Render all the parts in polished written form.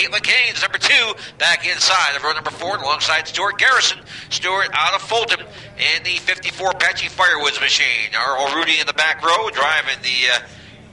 Caitlin Keynes, number 2, back inside of row number 4 alongside Stuart Garrison. Stuart out of Fulton in the 54 Apache Firewoods machine. Earl Rudy in the back row driving the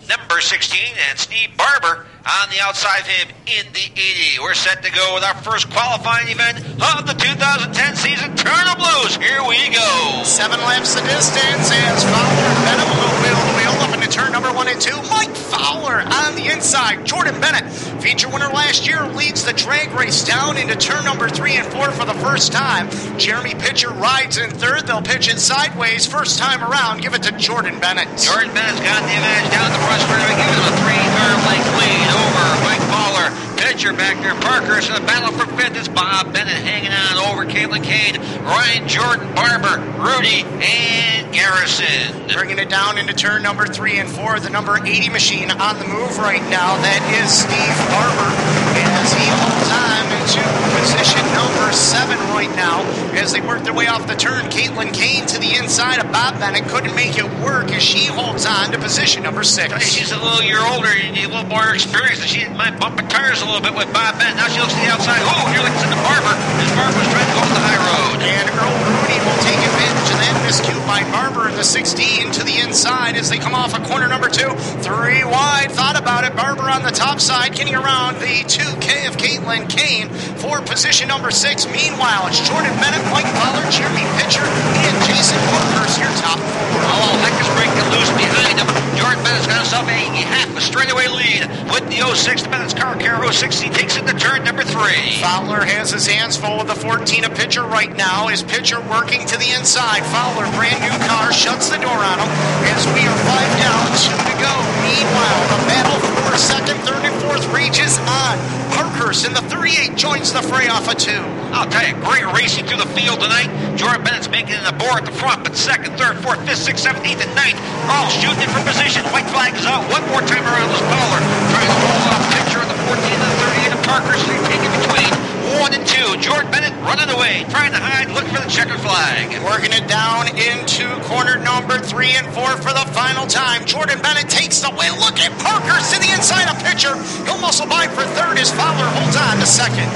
number 16, and Steve Barber on the outside of him in the 80. We're set to go with our first qualifying event of the 2010 season, Turn of Blues. Here we go. 7 laps the distance as Fowler and Bennett will wheel the wheel up into turn number 1 and 2. Mike Fowler on the inside. Jordan Bennett, feature winner last year, leads the drag race down into turn number 3 and 4 for the first time. Jeremy Pitcher rides in third. They'll pitch it sideways. First time around, give it to Jordan Bennett. Jordan Bennett's got the advantage down the front straight. Give him a 3-car length lead over Mike Fowler. Pitcher back there, Parker. So the battle for 5th is Bob Bennett hanging on over Caitlin Kane, Ryan Jordan, Barber, Rudy, and Garrison. Bringing it down into turn number 3 and 4. The number 80 machine on the move right now. That is Steve Barber as he holds on into position number 7 right now as they work their way off the turn. Caitlin Kane to the inside of Bob Bennett. Couldn't make it work as she holds on to position number 6. She's a little year older, a little more experienced. She might bump her tires a little bit with Bob Bennett. Now she looks to the outside. Oh, here looks into Barber. As Barber's trying to go to the high road. And Earl Rooney will take advantage of that miscue by Barber in the 16 to the inside as they come off of corner number 2. 3 wide. Thought about it. Barber on the top side getting around the 2K of Caitlin Kane for position number 6. Meanwhile, it's Jordan Bennett, Mike Fowler, Jeremy Pitcher, and Jason Parker's your top 4. Oh, heck is breaking loose behind him. Jordan Bennett's got himself a half a straightaway lead with the 06. Bennett's car carrier 06. He takes it to turn number 3. Fowler has his hands full with the 14 of Pitcher right now. His Pitcher working to the inside. Fowler, brand new car, shuts the door on him as we are 5 down, 2 to go. Meanwhile, the battle for second, third, and fourth rages on. Parkhurst in the 38 joins the fray off of 2. I'll tell you, great racing through the field tonight. Jordan Bennett's making it a bore at the front, but second, third, fourth, fifth, sixth, seventh, eighth, and ninth are all shooting in for position. White flag is out. One more time around was Fowler trying to hold off Pitcher on the 14 and the 38 of Parkhurst. They take it between 1 and 2. Jordan Bennett running away, trying to hide, looking for the checkered flag. Working it down into corner number 3 and 4 for the final time. Jordan Bennett takes the win. Look at Parkhurst to the inside of Pitcher. He'll muscle by for third as Fowler holds on to second.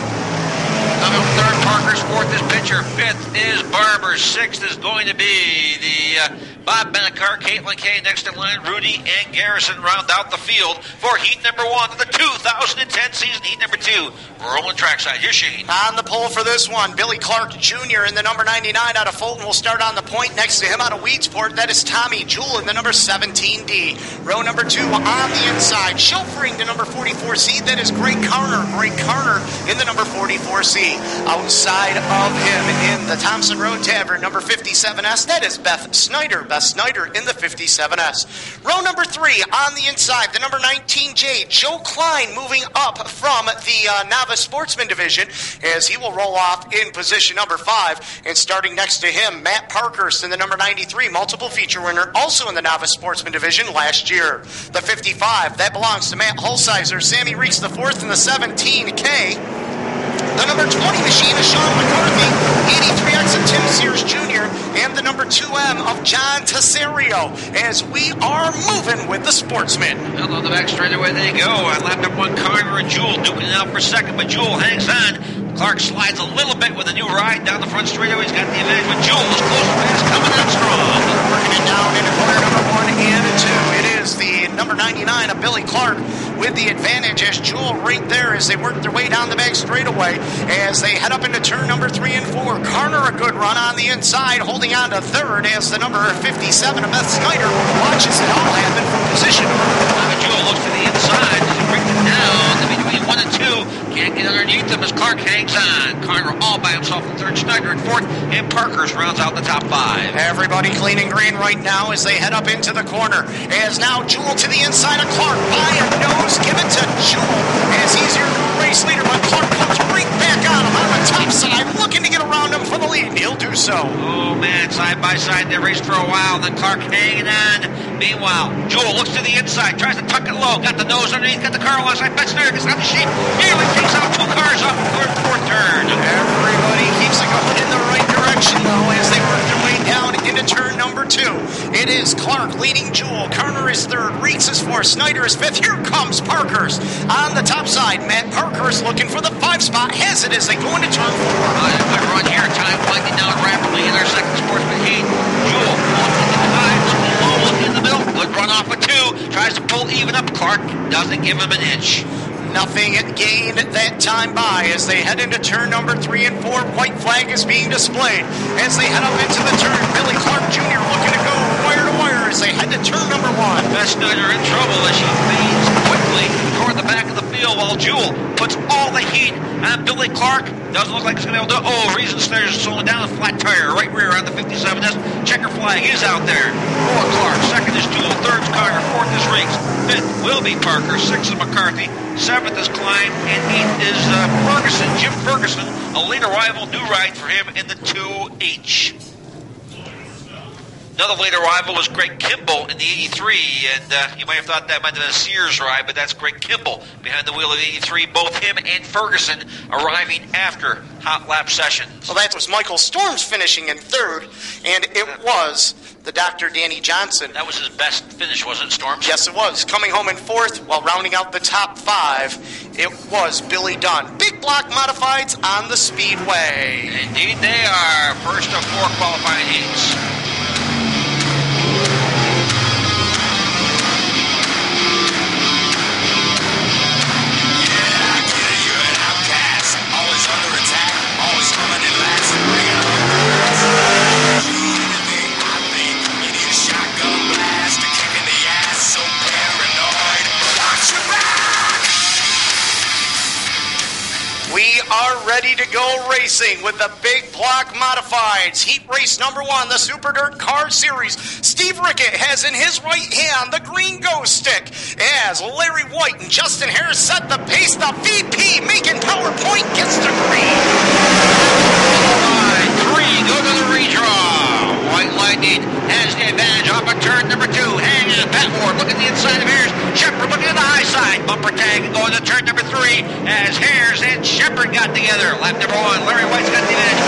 Coming up third, Parker's fourth is Pitcher. Fifth is Barber. Sixth is going to be the Bob Bennett car. Caitlin Kane next in line. Rudy and Garrison round out the field for heat number 1 of the 2010 season. Heat number 2. Rolling trackside. Here's Shane. On the pole for this one, Billy Clark Jr. in the number 99 out of Fulton will start on the point. Next to him out of Weedsport, that is Tommy Jewell in the number 17D. Row number 2 on the inside, chauffeuring the number 44C, that is Greg Carner. Greg Carner in the number 44C. Outside of him in the Thompson Road Tavern, number 57S, that is Beth Snyder. Beth Snyder in the 57S. Row number 3 on the inside, the number 19J, Joe Klein moving up from the Novice Sportsman division as he will roll off in position number 5. And starting next to him, Matt Parkhurst in the number 93, multiple feature winner, also in the Novice Sportsman division last year. The 55, that belongs to Matt Holsizer. Sammy Reeks the 4th in the 17K. The number 20 machine is Sean McCarthy, 83X of Tim Sears Jr., and the number 2M of John Tesserio, as we are moving with the Sportsman. Well, on the back straightaway they go. On lap number 1, Carter and Jewell duking it out for second, but Jewell hangs on. Clark slides a little bit with a new ride down the front straightaway. He's got the advantage, but Jewell is close and fast, coming out strong. Working it down into corner number 1 and 2. It is the number 99 of Billy Clark with the advantage as Jewell right there as they work their way down the back straightaway as they head up into turn number 3 and 4. Carner a good run on the inside, holding on to third as the number 57 of Beth Snyder watches it all happen from position number 1. Jewell looks to the inside as he brings it down between 1 and 2. Can't get underneath him as Clark hangs on. Carner all by himself in third, Snyder in fourth, and Parkhurst rounds out the top 5. Everybody clean and green right now as they head up into the corner. As now Jewell to the inside of Clark by a nose. Give it to Jewell as he's your race leader, but Clark comes right back on him on the top side, looking to get around him for the lead. He'll do so. Oh, man, side by side they raced for a while, then Clark hanging on. Meanwhile, Jewell looks to the inside, tries to tuck it low, got the nose underneath, got the car alongside. Bet Snyder gets on the sheet, nearly takes out 2 cars off the fourth turn. Everybody keeps it going in the right direction, though, as they work their way down into turn number 2. It is Clark leading Jewel. Carter is third. Reeks is fourth. Snyder is fifth. Here comes Parker's on the top side. Matt Parker is looking for the 5 spot. Has it as they go into turn 4. A good run here. Time winding down rapidly in our second Sportsman heat. Jewel looking in the times. Low looking in the middle. Good run off a 2. Tries to pull even up. Clark doesn't give him an inch. Nothing gained that time by as they head into turn number 3 and 4. White flag is being displayed as they head up into the turn. Billy Clark Jr. looking to go wire to wire as they head to turn number 1. Best Snyder in trouble as she fades quickly toward the back of the field while Jewel puts all the heat on Billy Clark. Doesn't look like he's going to be able to do it. Oh, reason Snyder's slowing down. A flat tire right rear on the 57S. Checker flag is out there for Clark. Second is Jewel. Third's Carter. Fourth is Reeks. Fifth will be Parker. Sixth is McCarthy. Seventh is Klein. And eighth is Ferguson. Jim Ferguson. A late arrival. New ride for him in the 2H. Another late arrival was Greg Kimball in the 83, and you might have thought that might have been a Sears ride, but that's Greg Kimball behind the wheel of the 83. Both him and Ferguson arriving after hot lap sessions. Well, that was Michael Storms finishing in third, and it was the Dr. Danny Johnson. That was his best finish, wasn't it, Storms? Yes, it was. Coming home in fourth while rounding out the top 5, it was Billy Dunn. Big block modifieds on the Speedway. Indeed they are. First of 4 qualifying heats. We are ready to go racing with the big block modifieds. Heat race number 1, the Super Dirt Car Series. Steve Rickett has in his right hand the green ghost stick as Larry White and Justin Harris set the pace. The VP making PowerPoint gets the green. Line 3, go to the redraw. White Lightning has the advantage off of turn number 2. Hanging on Pat Ward, look at the inside of Harris. Shepard looking at the high side. Bumper tag going to turn number 3 as Harris and Shepard got together. Lap number 1, Larry White's got the advantage.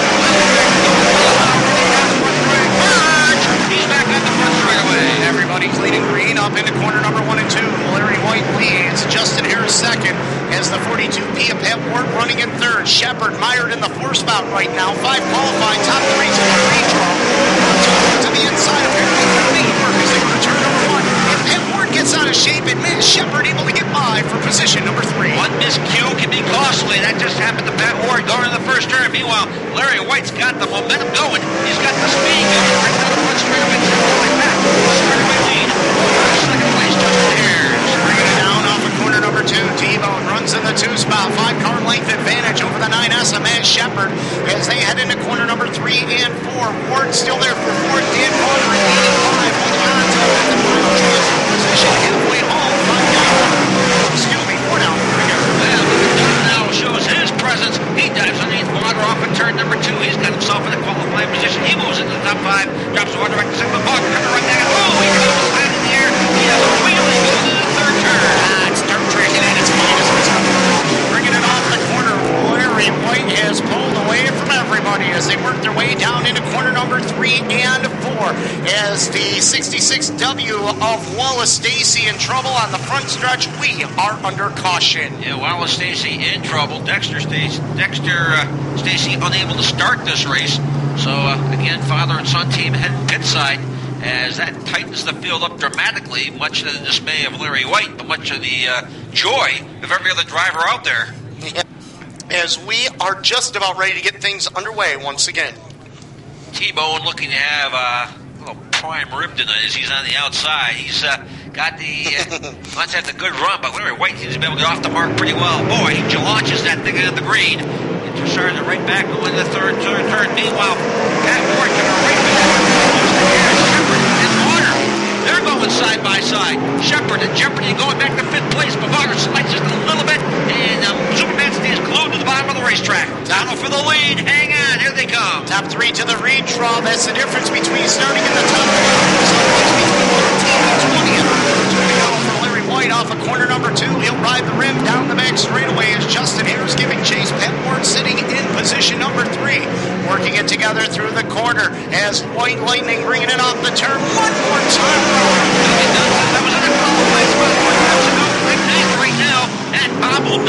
He's back on the front straightaway. Everybody's leading green up into corner number 1 and 2. Larry White leads. Justin Harris second as the 42P of Pat Ward running in third. Shepard mired in the 4 spot right now. 5 qualifying, top 3 to the redraw. To the inside of Harris. Work as they go to turn number 1. If Pat Ward gets out of shape, it means Shepard able to get by for position number 3. One miscue can be costly. That just happened to Pat Ward going to the first turn. Meanwhile, Larry White's got the momentum going. He's got the speed going. Right down the front straightaway. Like that. Straightaway lead. Second place, Justin Harris. Bringing it down off of corner number 2. T-Bone runs in the 2 spot. 5 car length advantage over the 9S of Matt Shepard as they head into corner number 3 and 4. Ward still there for 4th. Dan Carter at 85. Holding on to the final transfer position halfway home. 5 down. Excuse me, 4 down. Now shows his presence. He dives underneath water off of turn number 2. He's got himself in a qualifying position. He moves into the top 5. Drops water back to 6. Coming right down. Oh, he goes high in the air. He has a wheelie going to the third turn. It's dirt tracking at its finest. Bringing it off the corner. Larry White has pulled away from everybody as they work their way down into corner number 3 and 4 as the 66W of Wallace Stacy in trouble on the front stretch. We are under caution. Yeah, Wallace Stacy in trouble. Dexter Stacy unable to start this race. So again, father and son team head pit side as that tightens the field up dramatically, much to the dismay of Larry White, but much to the joy of every other driver out there. As we are just about ready to get things underway once again. T-Bone looking to have a little prime rib tonight as he's on the outside. He's got the, let's have the good run, but Larry White seems to be able to get off the mark pretty well. Boy, he launches that thing on the green. Intercharging it right back going to the third turn. Meanwhile, Pat Ward coming right back. Shepard and Water. They're going side by side. Shepard and Jeopardy going back to 5th place. But Water slides just a little bit, and Superman stays glued to the bottom of the racetrack. Battle for the lead. Hang on. Here they come. Top 3 to the redraw. That's the difference between starting in the top 5. Between 14 and 20th. For Larry White off of corner number 2. He'll ride the rim down the back straightaway as Justin Harris giving chase. Pat Ward sitting in position number 3. Working get together through the corner as White Lightning bringing it off the turn one more time. That was an unqualified spot 4 laps ago. Right now, and bobbled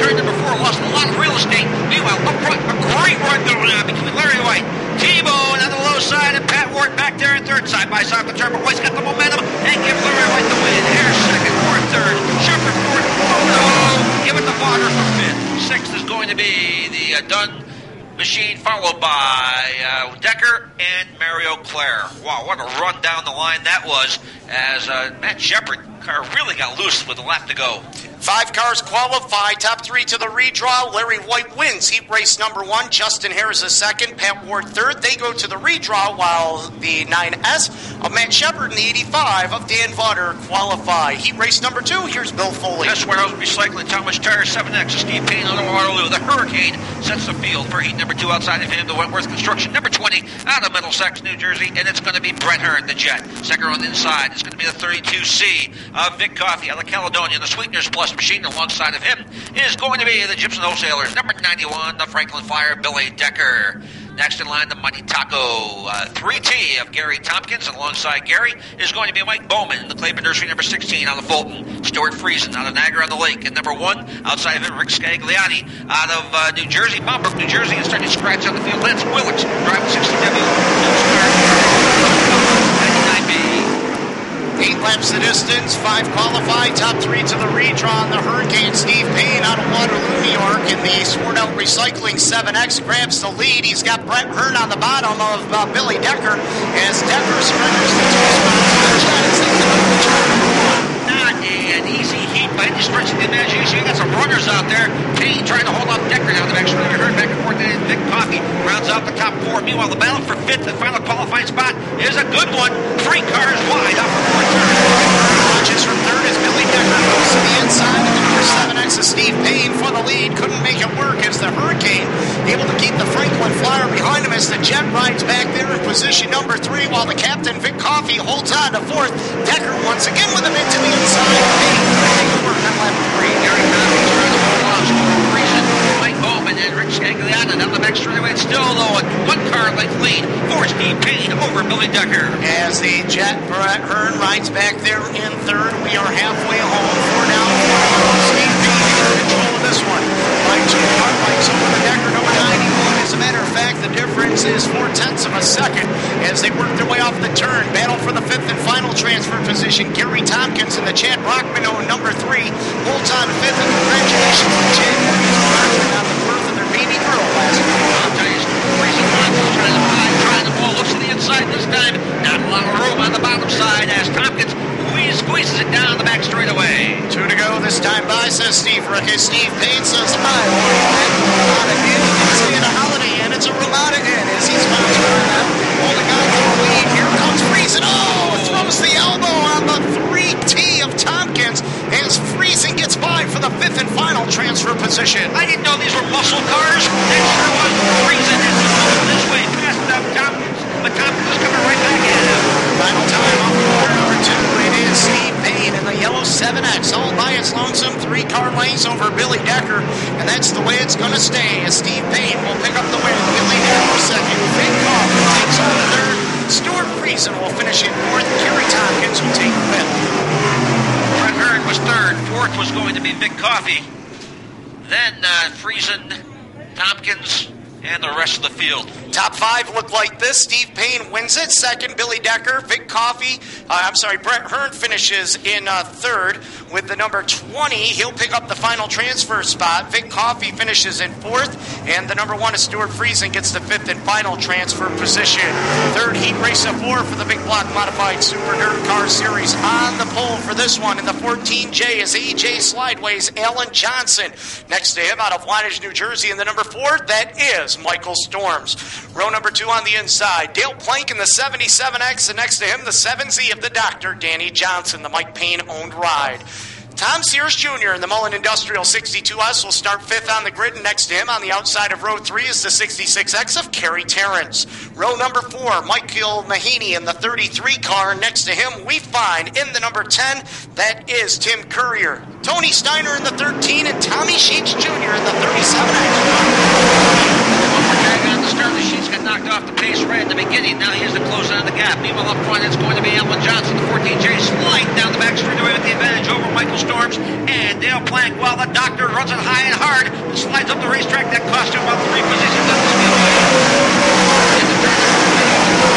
turn number 4, lost a lot of real estate. Meanwhile, up front, a great run going on between Larry White, T-Bone on the low side, and Pat Ward back there in third, side by side with the turn. But White's got the momentum and gives Larry White the win. Hare second, Ward third, Shepard fourth. Oh no! Give it to Bonner for fifth. Sixth is going to be the Dunn machine, followed by Decker and Mario Claire. Wow, what a run down the line that was as Matt Shepard car really got loose with a lap to go. 5 cars qualify. Top 3 to the redraw. Larry White wins heat race number 1. Justin Harris is second. Pat Ward third. They go to the redraw while the 9S of Matt Shepard and the 85 of Dan Vaughter qualify. Heat race number 2. Here's Bill Foley. That's Warehouse Recycling, Thomas Tire, 7X, Steve Payne, Auto Waterloo. The Hurricane sets the field for heat number 2 outside of him. The Wentworth Construction, number 20, out of Middlesex, New Jersey. And it's going to be Brett Hearn, the Jet. Second on the inside is going to be the 32C of Vic Coffey out of Caledonia. The Sweeteners Plus machine alongside of him is going to be the Gibson Wholesalers, number 91, the Franklin Fire, Billy Decker. Next in line, the Mighty Taco 3T of Gary Tompkins, and alongside Gary is going to be Mike Bowman, the Claiborne Nursery, number 16 out of Fulton. Stuart Friesen out of Niagara-on-the-Lake, and number 1 outside of him, Rick Scagliotti out of New Jersey, Bombrook, New Jersey, and starting to scratch on the field. Lance Willits driving 60W. 99B. 8 laps the distance, 5 qualified, top 3 to the redraw on the Hurricane. Steve Payne out of Waterloo, New York, in the Sword Out Recycling 7X grabs the lead. He's got Brett Hearn on the bottom of Billy Decker as Decker surrenders the 2 spots. Not an easy heat by any stretch of the imagination. You got some runners out there. Payne trying to hold off Decker now. They've actually heard back and forth. And Vic Coffey rounds out the top 4. Meanwhile, the battle for 5th and final qualifying spot is a good one. 3 cars wide out for 4th turn. Launches from 3rd as Billy Decker goes to the inside of the number 7X of Steve Payne for the lead. Couldn't make it work as the Hurricane able to keep the Franklin Flyer behind him as the Jet rides back there in position number 3 while the captain Vic Coffey holds on to 4th. Decker once again with him into the inside. Payne moving over on lap 3. Gary Tompkins trying to hold off Stuart Friesen, Mike Bowman, and Rick Scagliotti down the back straightaway. It's still, though, a 1-car length lead for Steve Payne over Billy Decker. As the Jet Brett Hearn rides back there in 3rd, we are halfway home. 4 down, 4 Steve Payne in control of this one. By 2 car lengths over the Decker number 91. As a matter of fact, the difference is 0.4 of a second as they work their way off the turn. Battle for the 5th and final transfer position. Gary Tompkins and the Chad Brockman on number 3 holds on to 5th, and congratulations to Chad Brockman on the birth of their baby girl last week. I'll tell you, Friesen trying to find, trying to ball, looks to the inside this time. Not a lot of room on the bottom side as Tompkins squeezes it down the back straightaway. 2 to go this time by, says Steve Rickey. Steve Payne says, I want that Ramada Inn. You can stay at a Holiday Inn. It's a Ramada Inn as he's bouncing around, holding on to the lead. Here comes Friesen. Oh, throws the elbow on the 3T of Tompkins as Friesen gets by for the 5th and final transfer position. I didn't know these were muscle cars. That sure was. Friesen is going this way, past Tompkins, but Tompkins is coming right back in. Final time off quarter number 2. It is Steve Payne in the yellow 7X, all by its lonesome, 3-car lengths over Billy Decker, and that's the way it's going to stay as Steve Payne will pick up the win. Billy Decker second, Vic Coffey takes over 3rd, Stuart Friesen will finish in 4th, Gary Tompkins will take 5th. Brett Hearn was 3rd, 4th was going to be Vic Coffey, then Friesen, Tompkins, and the rest of the field. Top 5 look like this. Steve Payne wins it. 2nd, Billy Decker. Vic Coffey, Brett Hearn finishes in 3rd with the number 20. He'll pick up the final transfer spot. Vic Coffey finishes in 4th, and the number 1 is Stuart Friesen gets the 5th and final transfer position. 3rd heat race of 4 for the Big Block Modified Super Dirt Car Series. On the pole for this one in the 14J is AJ Slideways, Alan Johnson. Next to him out of Wantage, New Jersey, in the number 4, that is Michael Storms. Row number 2 on the inside, Dale Plank in the 77X, and next to him, the 7Z of the Doctor, Danny Johnson, the Mike Payne-owned ride. Tom Sears Jr. in the Mullen Industrial 62S will start 5th on the grid, and next to him on the outside of row 3 is the 66X of Kerry Terrence. Row number 4, Michael Mahaney in the 33 car. Next to him, we find in the number 10, that is Tim Courier. Tony Steiner in the 13, and Tommy Sheets Jr. in the 37X. One more tag on the start of the sheet's got got knocked off the pace right at the beginning. Now he has to close down the gap. Meanwhile, up front, it's going to be Alan Johnson, the 14J, sliding down the back straightaway with the advantage over Michael Storms and Dale Plank, while the Doctor runs it high and hard and slides up the racetrack. That cost him about 3 positions on the speedway. In the turn,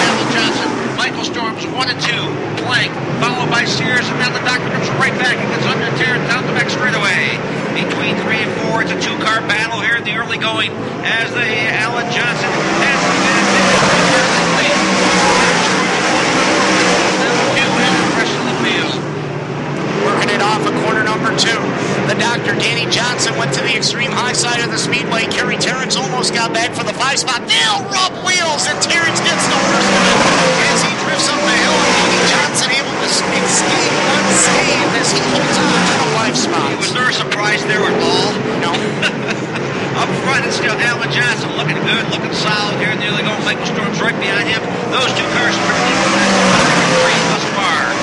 Alan Johnson, Michael Storms, 1 and 2. Plank, followed by Sears, and now the Doctor comes right back and gets under tear down the back straightaway. Between 3 and 4, it's a 2-car battle here in the early going as the Alan Johnson has the lead. And the rest of the field. Working it off at corner number 2. The Doctor, Danny Johnson, went to the extreme high side of the speedway. Kerry Terrence almost got back for the 5 spot. They'll rub wheels, and Terrence gets the worst of it as he drifts up the hill. Danny Johnson able to escape unscathed as he holds on to the 5 spot. Was there a surprise there at all? No. Up front, it's still Alan Johnson looking good, looking solid here in the early going. Michael Storms right behind him. Those 2 cars are pretty good thus far.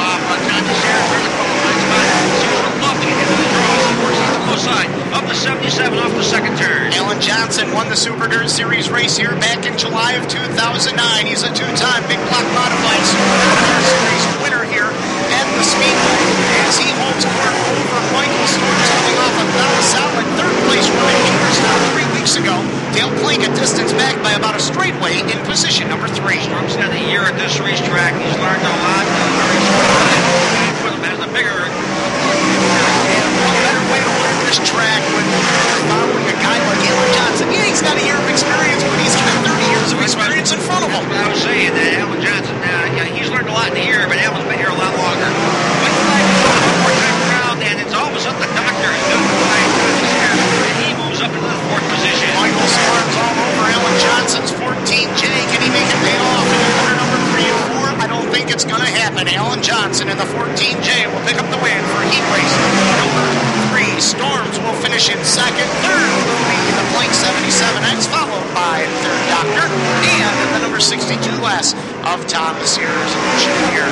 Off on Johnson Sears, there's a qualifying spot. Sears would love to get into the draw. He works on the low side. Up to 77 off the second turn. Alan Johnson won the Super Dirt Series race here back in July of 2009. He's a 2-time Big Block Modified Super Dirt Series winner here at the Speedway as he holds court over Michael Storms, coming off a solid third-place run at Hagerstown 3 weeks ago. Dale Plank a distance back by about a straightway in position number 3. Storms got a year at this racetrack. He's learned a lot. Very smart. For them has a bigger better way to learn this track when following a guy like Alan Johnson. Yeah, he's got a year of experience, but he's got 30 years of experience in front of him. I was saying that Alan Johnson, he's learned a lot in a year, but Alan's been here a lot longer. But one more time around, and it's all of a sudden the Doctor is doing here, and he moves up into the 4th position. Michael Storms all over Alan Johnson's 14J. Can he make it pay off in corner number 3 and 4? I don't think it's going to happen. Alan Johnson in the 14J will pick up the win for heat race number 3. Storms will finish in second. Third will be the Plank 77X, followed by third Doctor, and the number 62S of Thomas Sears Jr.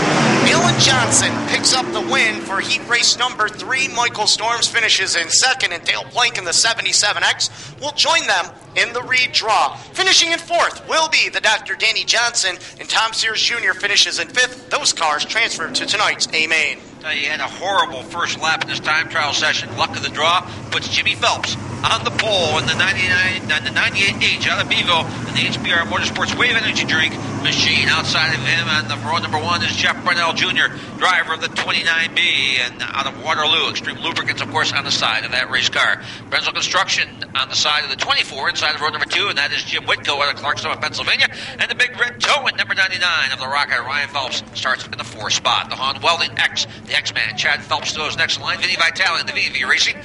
Alan Johnson picks up the win for heat race number 3. Michael Storms finishes in second, and Dale Plank in the 77X will join them in the redraw. Finishing in 4th will be the Dr. Danny Johnson, and Tom Sears Jr. finishes in 5th. Those cars transfer to tonight's A main. He had a horrible first lap in this time trial session. Luck of the draw puts Jimmy Phelps on the pole in the 98H out of Bevo in the HBR Motorsports Wave Energy Drink machine. Outside of him on the row number 1 is Jeff Brunell Jr., driver of the 29B, and out of Waterloo, Extreme Lubricants, of course, on the side of that race car. Brenzel Construction on the side of the 24 inside of row number 2, and that is Jim Whitco out of Clarksville, Pennsylvania. And the big red toe at number 99 of the Rocket, Ryan Phelps, starts in the 4th spot. The Han Welding X, the X-Man, Chad Phelps goes next in line. Vinny Vitale in the VV Racing.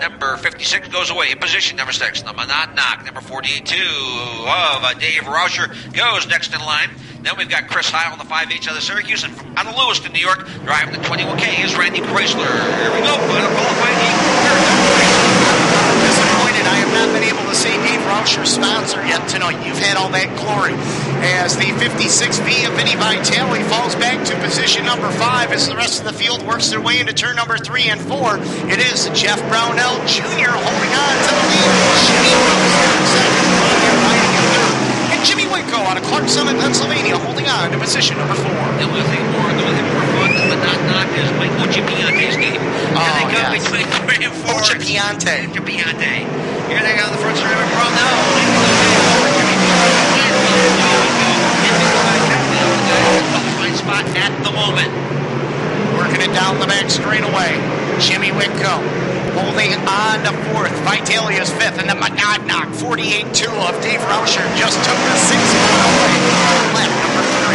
Number 56 goes away in position. Number 6, the Monot Knock. Number 42 of Dave Rauscher goes next in line. Then we've got Chris Heil in the 5H out of Syracuse, and from out of Lewiston, New York, driving the 21K is Randy Chrysler. Here we go, qualifying Disappointed I have not been able to see Dave Rauscher's sponsor yet tonight. You've had all that glory. As the 56V of Vinny Vitale falls back to position number 5 as the rest of the field works their way into turn number 3 and 4. It is Jeff Brownell Jr. holding on to the lead. Jimmy Jimmy Winko out of Clark Summit, Pennsylvania, holding on to position number 4. The only thing more fun than the knock is Mike Occipiante's game. Here they come between 3 and 4. Occipiante. Here they go on the front side of Brownell. Qualifying spot at the moment. Working it down the back straightaway. Jimmy Whitco holding on to 4th. Vitale is 5th, and the Monadnock 48-2 of Dave Rauscher just took the 6th spot away. Lap number 3.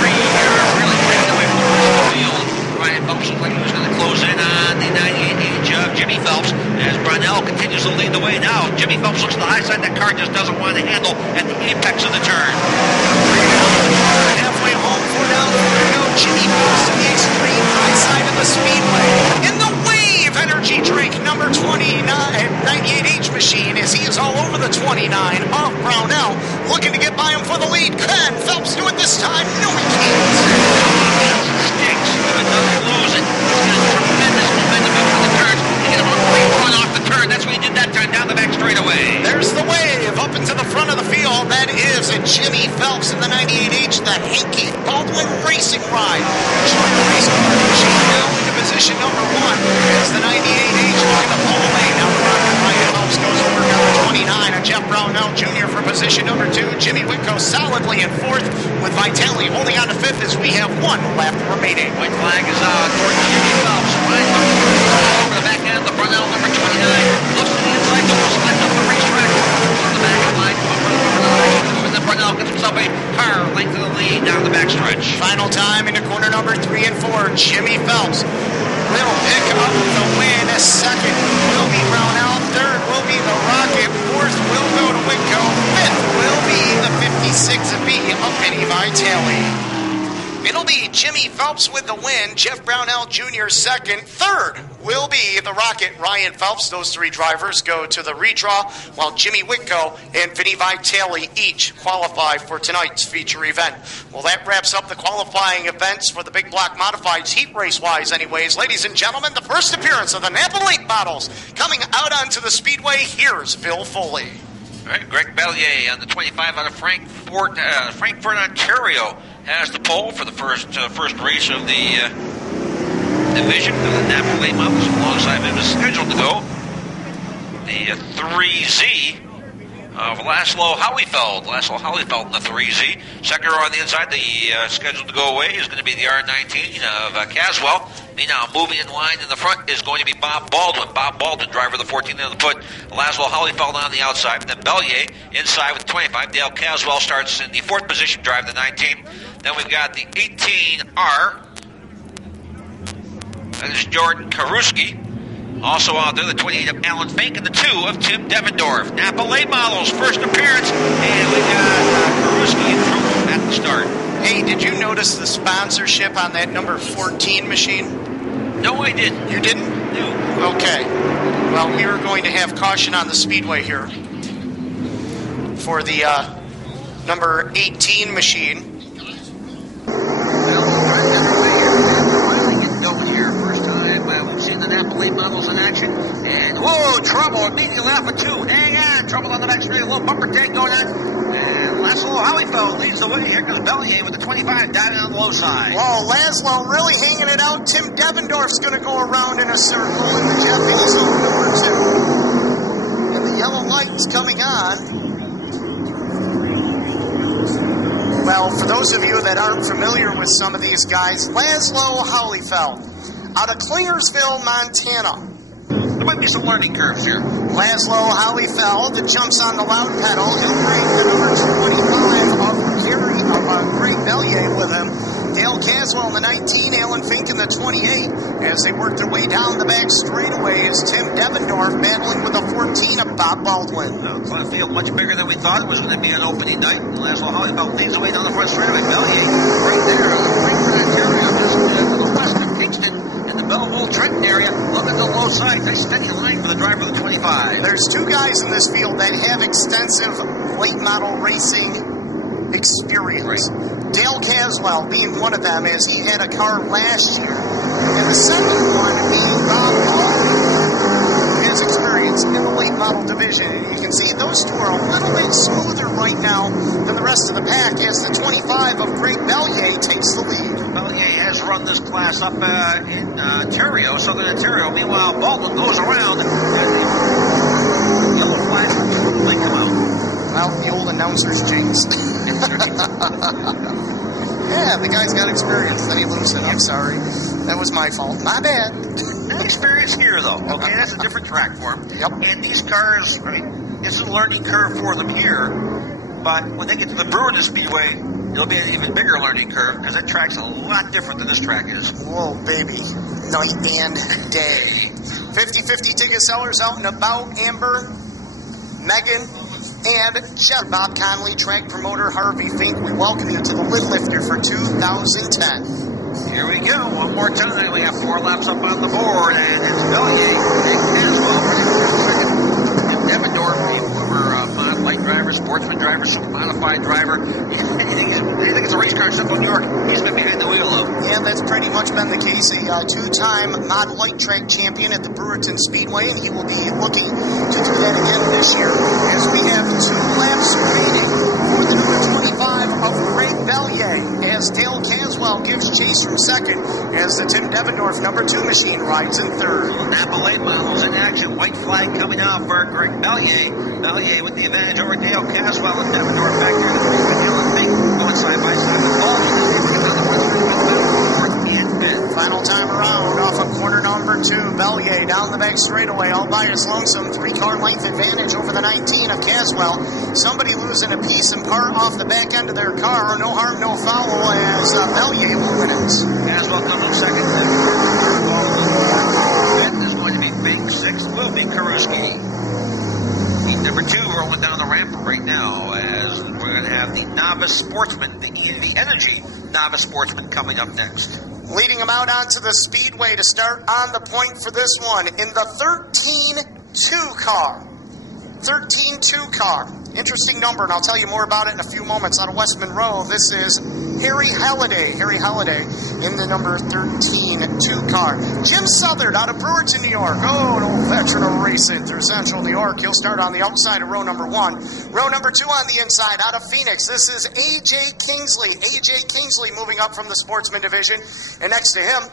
Really taking away from the rest of the field. Ryan Phelps looks like he was going to close in on the 98H of Jimmy Phelps as Brunell continues to lead the way now. Jimmy Phelps looks to the high side. That car just doesn't want to handle at the apex of the turn. Halfway home, 4 down, 4 to go. Jimmy moves to the extreme high side of the speedway. In the Wave Energy Drink number 29, 98H machine as he is all over the 29 of Brownell, looking to get by him for the lead. Can Phelps do it this time? No, he can't. Sticks. Doesn't lose it. He's got tremendous momentum over the turns. He got a great run off the turn. That's what he did that time down the back straightaway. There's the Wave of position number 2, Jimmy Whitco solidly in 4th, with Vitale holding on to 5th as we have 1 lap remaining. White flag is towards Jimmy Phelps. Right over the back end of the Brunel, number 29. Looks to the inside, almost left up the racetrack. On the back line, and then Brunel gets himself a car length of the lead down the backstretch. Final time into corner number 3 and 4. Jimmy Phelps will pick up the win. 2nd will be Brownell. 3rd will be the Rocket. 4th will go to Whitco. 5th will be the 56B of Vinny Vitale. It'll be Jimmy Phelps with the win. Jeff Brownell Jr. 2nd. 3rd will be the Rocket, Ryan Phelps. Those 3 drivers go to the redraw, while Jimmy Whitco and Vinny Vitale each qualify for tonight's feature event. Well, that wraps up the qualifying events for the Big Block Modifieds, heat race-wise anyways. Ladies and gentlemen, the first appearance of the Napa Late Models coming out onto the speedway. Here's Bill Foley. All right, Greg Bellier on the 25 out of Frankfort, Ontario, has the pole for the first race of the division of the Napa Late Models. Alongside him is scheduled to go the 3Z of Laszlo Holyfeld. Laszlo Holyfeld in the 3Z. Second row on the inside, scheduled to go away is going to be the R19 of Caswell. Now moving in line in the front is going to be Bob Baldwin. Bob Baldwin, driver of the 14 on the foot. Laszlo Holyfeld on the outside. Then Bellier inside with 25. Dale Caswell starts in the 4th position, driving the 19. Then we've got the 18R. That is Jordan Karuski. Also out there, the 28 of Alan Fink and the 2 of Tim Devendorf. Napa Late Models, first appearance. And we got Karuski in trouble at the start. Hey, did you notice the sponsorship on that number 14 machine? No, I didn't. You didn't? No. Okay. Well, we are going to have caution on the speedway here for the number 18 machine. Napa Late Models in action, and whoa, trouble, immediately off of 2, hang on, trouble on the back straight, a little bumper take going on, and Laszlo Holyfeld leads the way. Here comes Bellier with the 25 diving on the low side. Whoa, Laszlo really hanging it out. Tim Devendorf's going to go around in a circle, and the Jeff is on number 2, and the yellow light's coming on. Well, for those of you that aren't familiar with some of these guys, Laszlo Holyfeld out of Clingersville, Montana. There might be some learning curves here. Laszlo Holyfeld jumps on the loud pedal. He'll bring the number 25 of Greg Bellier with him. Dale Caswell in the 19, Alan Fink in the 28. As they work their way down the back straightaway is Tim Devendorf battling with the 14 of Bob Baldwin. It's going to feel much bigger than we thought it was going to be an opening night. Laszlo Holyfeld leads the way down the front straightaway. Bellier right there. Belleville, Trenton area, looking at the low side. Nice steady line for the driver of the 25. There's 2 guys in this field that have extensive late model racing experience. Right. Dale Caswell being one of them, as he had a car last year. And the second one being Bob Baldwin, has experience in the late model division. And you can see those 2 are a little bit smoother right now than the rest of the pack, as the 25 of Greg Bellier takes the lead. Bellier has run this class up in Ontario, Southern Ontario. Meanwhile, Baldwin goes around. Yellow flag might come out. Well, the old announcer's jinx. Yeah, the guy's got experience. Then he loosened. I'm sorry. That was my fault. My bad. Not experience here, though. Okay, that's a different track for him. Yep. And these cars, I mean, it's a learning curve for them here. But when they get to the Brewerton Speedway, it'll be an even bigger learning curve, because that track's a lot different than this track is. Whoa, baby. Night and day. 50-50 ticket sellers out and about. Amber, Megan, and Chef Bob Conley, track promoter Harvey Fink. We welcome you to the Lid Lifter for 2010. Here we go. One more time. We have 4 laps up on the board, and it's Bellier. Caswell. Devendorf, former light driver, sportsman driver, super modified driver. Anything it's a race car in Central New York, he's been behind the wheel of. Yeah, that's pretty much been the case. A 2-time mod light track champion at the Brewerton Speedway, and he will be looking to do that again this year, as we have 2 laps remaining for the number 25 of Greg Bellier, as Dale Caswell gives chase from 2nd, as the Tim Devendorf number 2 machine rides in 3rd. Napa Late Models in action. White flag coming out for Greg Bellier. Valier with the advantage over Dale Caswell and Devendorf back here to three. McGill and Pink going side by side with Paul. Final time around off of corner number 2. Valier down the back straightaway all by his lonesome. 3-car length advantage over the 19 of Caswell. Somebody losing a piece and part off the back end of their car. No harm, no foul as Valier will win it. Caswell comes up second. Fifth is going to be Pink. Sixth will be Karuski. Number 2 rolling down the ramp right now as we're going to have the Novice Sportsman, the Energy Novice Sportsman coming up next. Leading them out onto the speedway to start on the point for this one in the 13-2 car. 13-2 car. Interesting number, and I'll tell you more about it in a few moments. Out of West Monroe, this is Harry Halliday. Harry Halliday in the number 13-2 car. Jim Southard out of Brewerton, New York. Oh, an old veteran of racing through Central New York. He'll start on the outside of row number 1. Row number 2 on the inside out of Phoenix. This is A.J. Kingsley. A.J. Kingsley moving up from the Sportsman division. And next to him,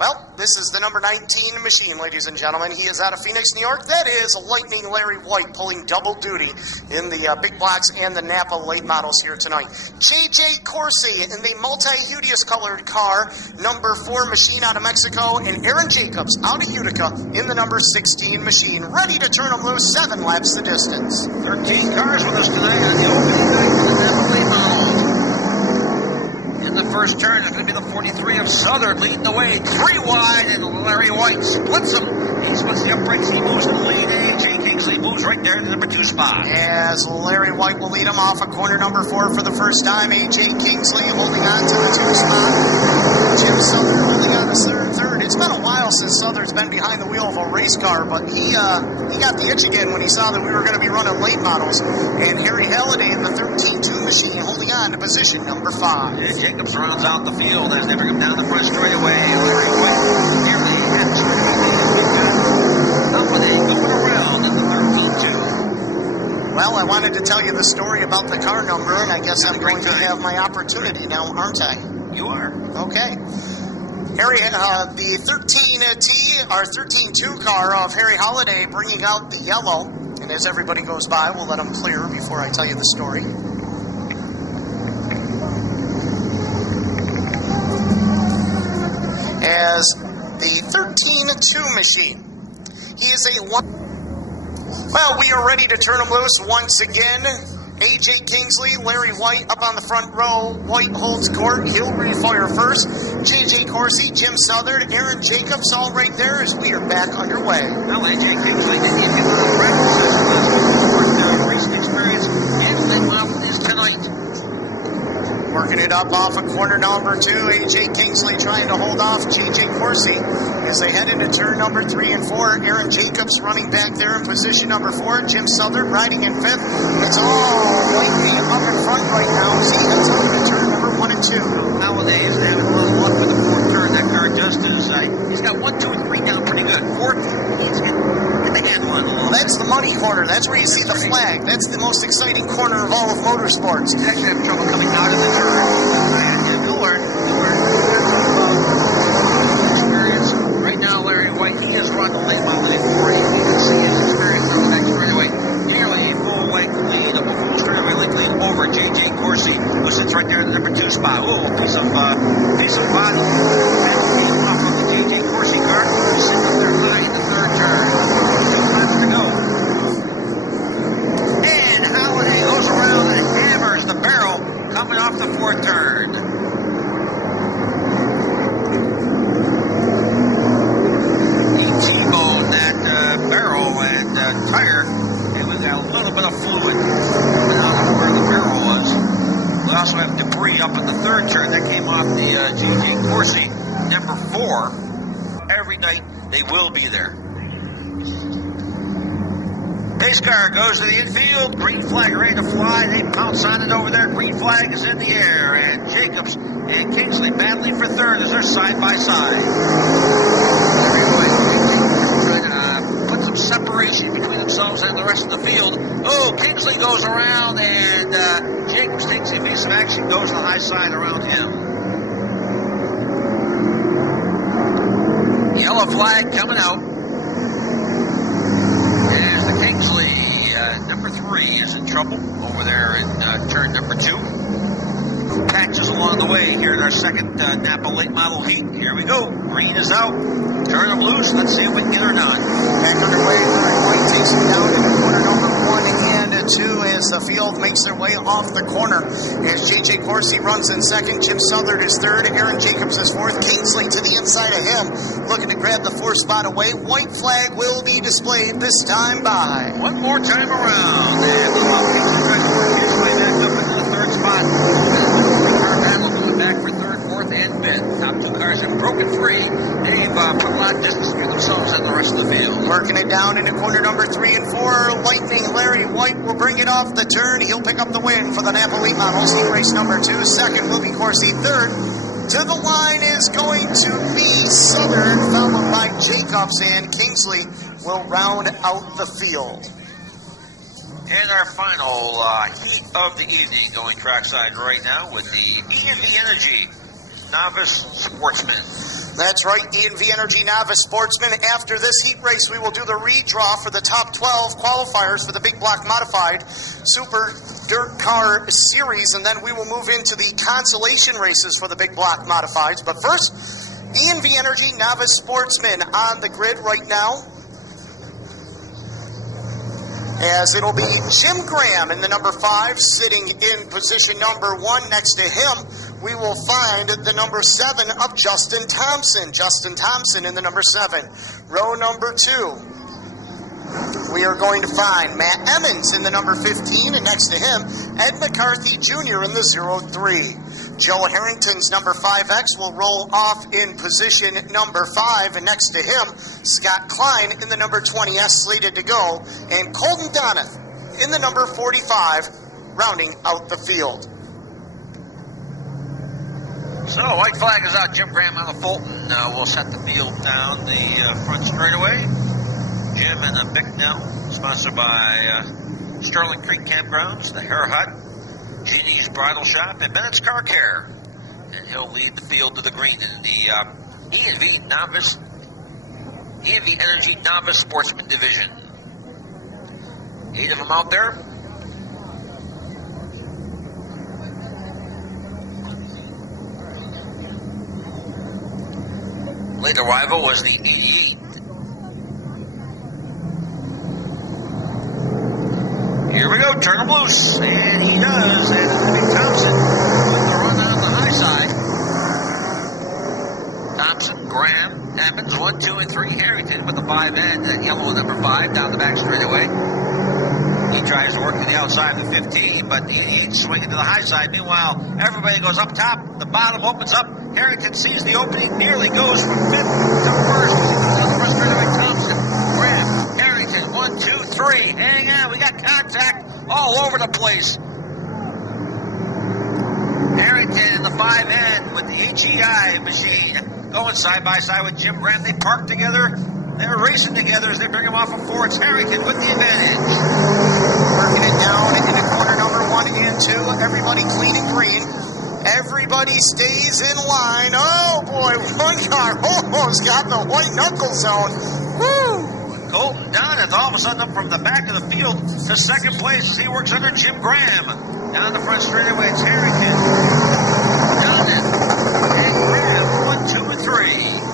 well, this is the number 19 machine, ladies and gentlemen. He is out of Phoenix, New York. That is Lightning Larry White pulling double duty in the big blocks and the Napa late models here tonight. J.J. Corsi in the multi-Udius colored car, number 4 machine out of Mexico, and Aaron Jacobs out of Utica in the number 16 machine, ready to turn them loose. 7 laps the distance. 13 cars with us tonight on the opening night for the Napa late models. In the first turn, it's going to be the 43 of Southern leading the way. 3 wide, and Larry White splits them. He splits the uprights. He moves to the lead. A.J. Kingsley moves right there to the number 2 spot. As Larry White will lead him off of corner number 4 for the first time. A.J. Kingsley holding on to the 2 spot. Jim Southern holding on to third. It's been a while since Southern's been behind the wheel of a race car, but he got the itch again when he saw that we were going to be running late models. And Harry Halliday in the 13-2 machine holding on to position number 5. And Jacobs rounds out the field as they bring him down the front straightaway. Larry White nearly hits. Going around in the 13-2. Well, I wanted to tell you the story about the car number, and I guess I'm going to have my opportunity now, aren't I? You are. Okay. Harry, the 13T, our 13-2 car of Harry Halliday bringing out the yellow. And as everybody goes by, we'll let them clear before I tell you the story. As the 13-2 machine. He is a one. Well, we are ready to turn him loose once again. A.J. Kingsley, Larry White up on the front row. White holds court. He'll refire first. J.J. Corsi, Jim Southard, Aaron Jacobs, all right there as we are back underway. Well, A.J. Kingsley didn't get the practices. Recent experience. Usually went up with his tonight. Working it up off of corner number 2. A.J. Kingsley trying to hold off J.J. Corsi as they head into turn number 3 and 4. Aaron Jacobs running back there in position number 4. Jim Southern riding in 5th. It's all Whitney up in front right now as he heads on to turn number 1 and 2. Nowadays, they have a little luck with the 4th turn. That car just is, he's got 1, 2, and 3 down pretty good. 4th, he's getting one. Well, that's the money corner. That's where you see the flag. That's the most exciting corner of all of motorsports. He's actually having trouble coming out of the turn. And he'll learn. Experience. Right now, Larry White, he has run the late model before. You can see his experience on that straightaway. Nearly a full length lead, a full straightaway length lead over J.J. Corsi, who sits right there in the number 2 spot. Oh, piece of fun. Off of the J.J. Corsi car, who's sitting up there high in the 3rd turn. 2 laps to go. And Halliday goes around and hammers the barrel coming off the 4th turn. He T-boned that barrel and tire, and we got a little bit of fluid coming out of where the barrel was. We also have debris up in the 3rd turn that came off the J.J. Corsi, number 4. Every night they will be there. Pace car goes to the infield. Green flag ready to fly. They pounce on it over there. Green flag is in the air. And Jacobs and Kingsley battling for 3rd as they're side by side. Trying to put some separation between themselves and the rest of the field. Oh, Kingsley goes around and Jacobs takes a piece of action, goes to the high side around him. Yellow flag coming out. There's the Kingsley number 3 is in trouble over there in turn number 2. Patches along the way here in our second Napa late model heat. Here we go. Green is out. Turn them loose. Let's see if we can get her done. Back underway. White takes him down into corner number 1 and 2 as the field makes their way off the corner. As J.J. Corsi runs in second, Jim Southard is third, Aaron Jacobs is fourth, Kingsley to the inside of him, looking to grab the 4th spot away. White flag will be displayed this time by. One more time around. And the Kingsley tries to work his way back up into the 3rd spot. Car battle from the back for 3rd, 4th, and 5th. Top 2 cars have broken free. They've put a lot of distance between themselves and the rest of the field. Working it down into corner number 3 and 4. Lightning Larry White will bring it off the turn. He'll pick up the win for the Napa Late Models. Heat race number 2. Second will be Corsi. Third to the line is going to be Southern, followed by Jacobs, and Kingsley will round out the field. And our final heat of the evening going trackside right now with the E&V Energy Novice Sportsman. That's right, E&V Energy Novice Sportsman. After this heat race, we will do the redraw for the top 12 qualifiers for the Big Block Modified Super Dirt Car Series, and then we will move into the consolation races for the Big Block Modifieds. But first, E&V Energy Novice Sportsman on the grid right now, as it'll be Jim Graham in the number 5, sitting in position number 1. Next to him, we will find the number 7 of Justin Thompson. Justin Thompson in the number 7. Row number 2, we are going to find Matt Emmons in the number 15, and next to him, Ed McCarthy Jr. in the 03. Joe Harrington's number 5X will roll off in position number 5, and next to him, Scott Klein in the number 20S slated to go, and Colton Donath in the number 45, rounding out the field. So, white flag is out. Jim Graham on the Fulton. We'll set the field down the front straightaway. Jim and the Bicknell, sponsored by Sterling Creek Campgrounds, the Hair Hut, Genie's Bridal Shop, and Bennett's Car Care. And he'll lead the field to the green in the E&V Energy Novice Sportsman Division. 8 of them out there. Late arrival was the 88. Here we go, turn him loose, and he does, and it's going to be Thompson with the run on the high side. Thompson, Graham, Evans, 1, 2, and 3, Harrington with the 5 end, and yellow number 5 down the back straightaway. He tries to work to the outside of the 15, but the 88 swinging to the high side. Meanwhile, everybody goes up top, the bottom opens up, Harrington sees the opening, nearly goes from 5th to 1st. He goes down the front straightaway, Thompson, Graham, Harrington, 1, 2, 3, hang on, we got contact all over the place. Harrington in the 5 end with the HEI machine going side by side with Jim Graham. They park together. They're racing together as they bring him off of 4. It's Harrington with the advantage. Working it down into corner number 1 and 2. Everybody clean and green. Everybody stays in line. Oh boy, one car almost got the white knuckle zone. Woo! Colton Donath all of a sudden up from the back of the field to second place as he works under Jim Graham. Down the front straightaway, it's Harrington, Donath, and Graham, 1, 2, and 3.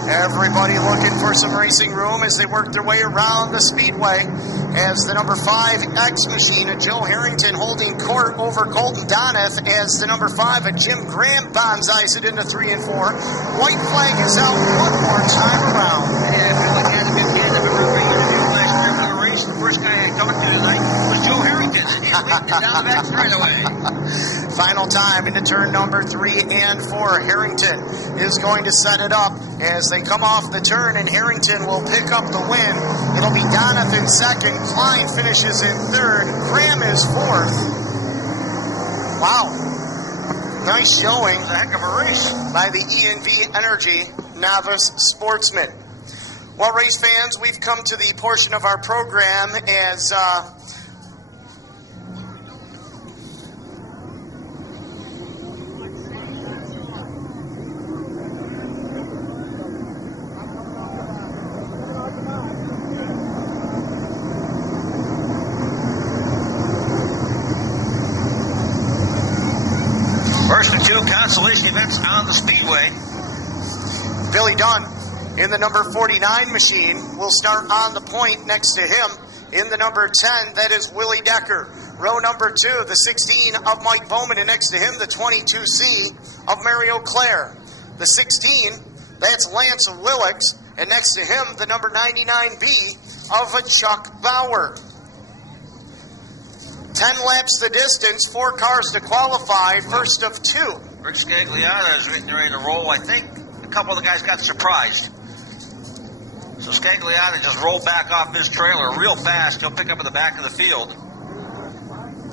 Everybody looking for some racing room as they work their way around the speedway. As the number 5X machine of Joe Harrington holding court over Colton Donath, as the number 5 of Jim Graham bonsais it into 3 and 4. White flag is out one more time around. And if you look at it, if you had the interview last year for the race, the first guy I talked to tonight was Joe Harrington, and he's leading it down the back straightaway. Final time into turn number 3 and 4. Harrington is going to set it up as they come off the turn, and Harrington will pick up the win. It'll be Donath in second. Klein finishes in third. Graham is 4th. Wow. Nice showing. It's a heck of a race by the E&V Energy Novice Sportsman. Well, race fans, we've come to the portion of our program as consolation events on the Speedway. Billy Dunn in the number 49 machine will start on the point next to him. In the number 10, that is Willie Decker. Row number 2, the 16 of Mike Bowman, and next to him, the 22C of Mario Claire. The 16, that's Lance Willix, and next to him, the number 99B of Chuck Bauer. 10 laps the distance, 4 cars to qualify, first of 2. Rick Scagliata is getting ready to roll. I think a couple of the guys got surprised. So Scagliata just rolled back off his trailer real fast. He'll pick up in the back of the field.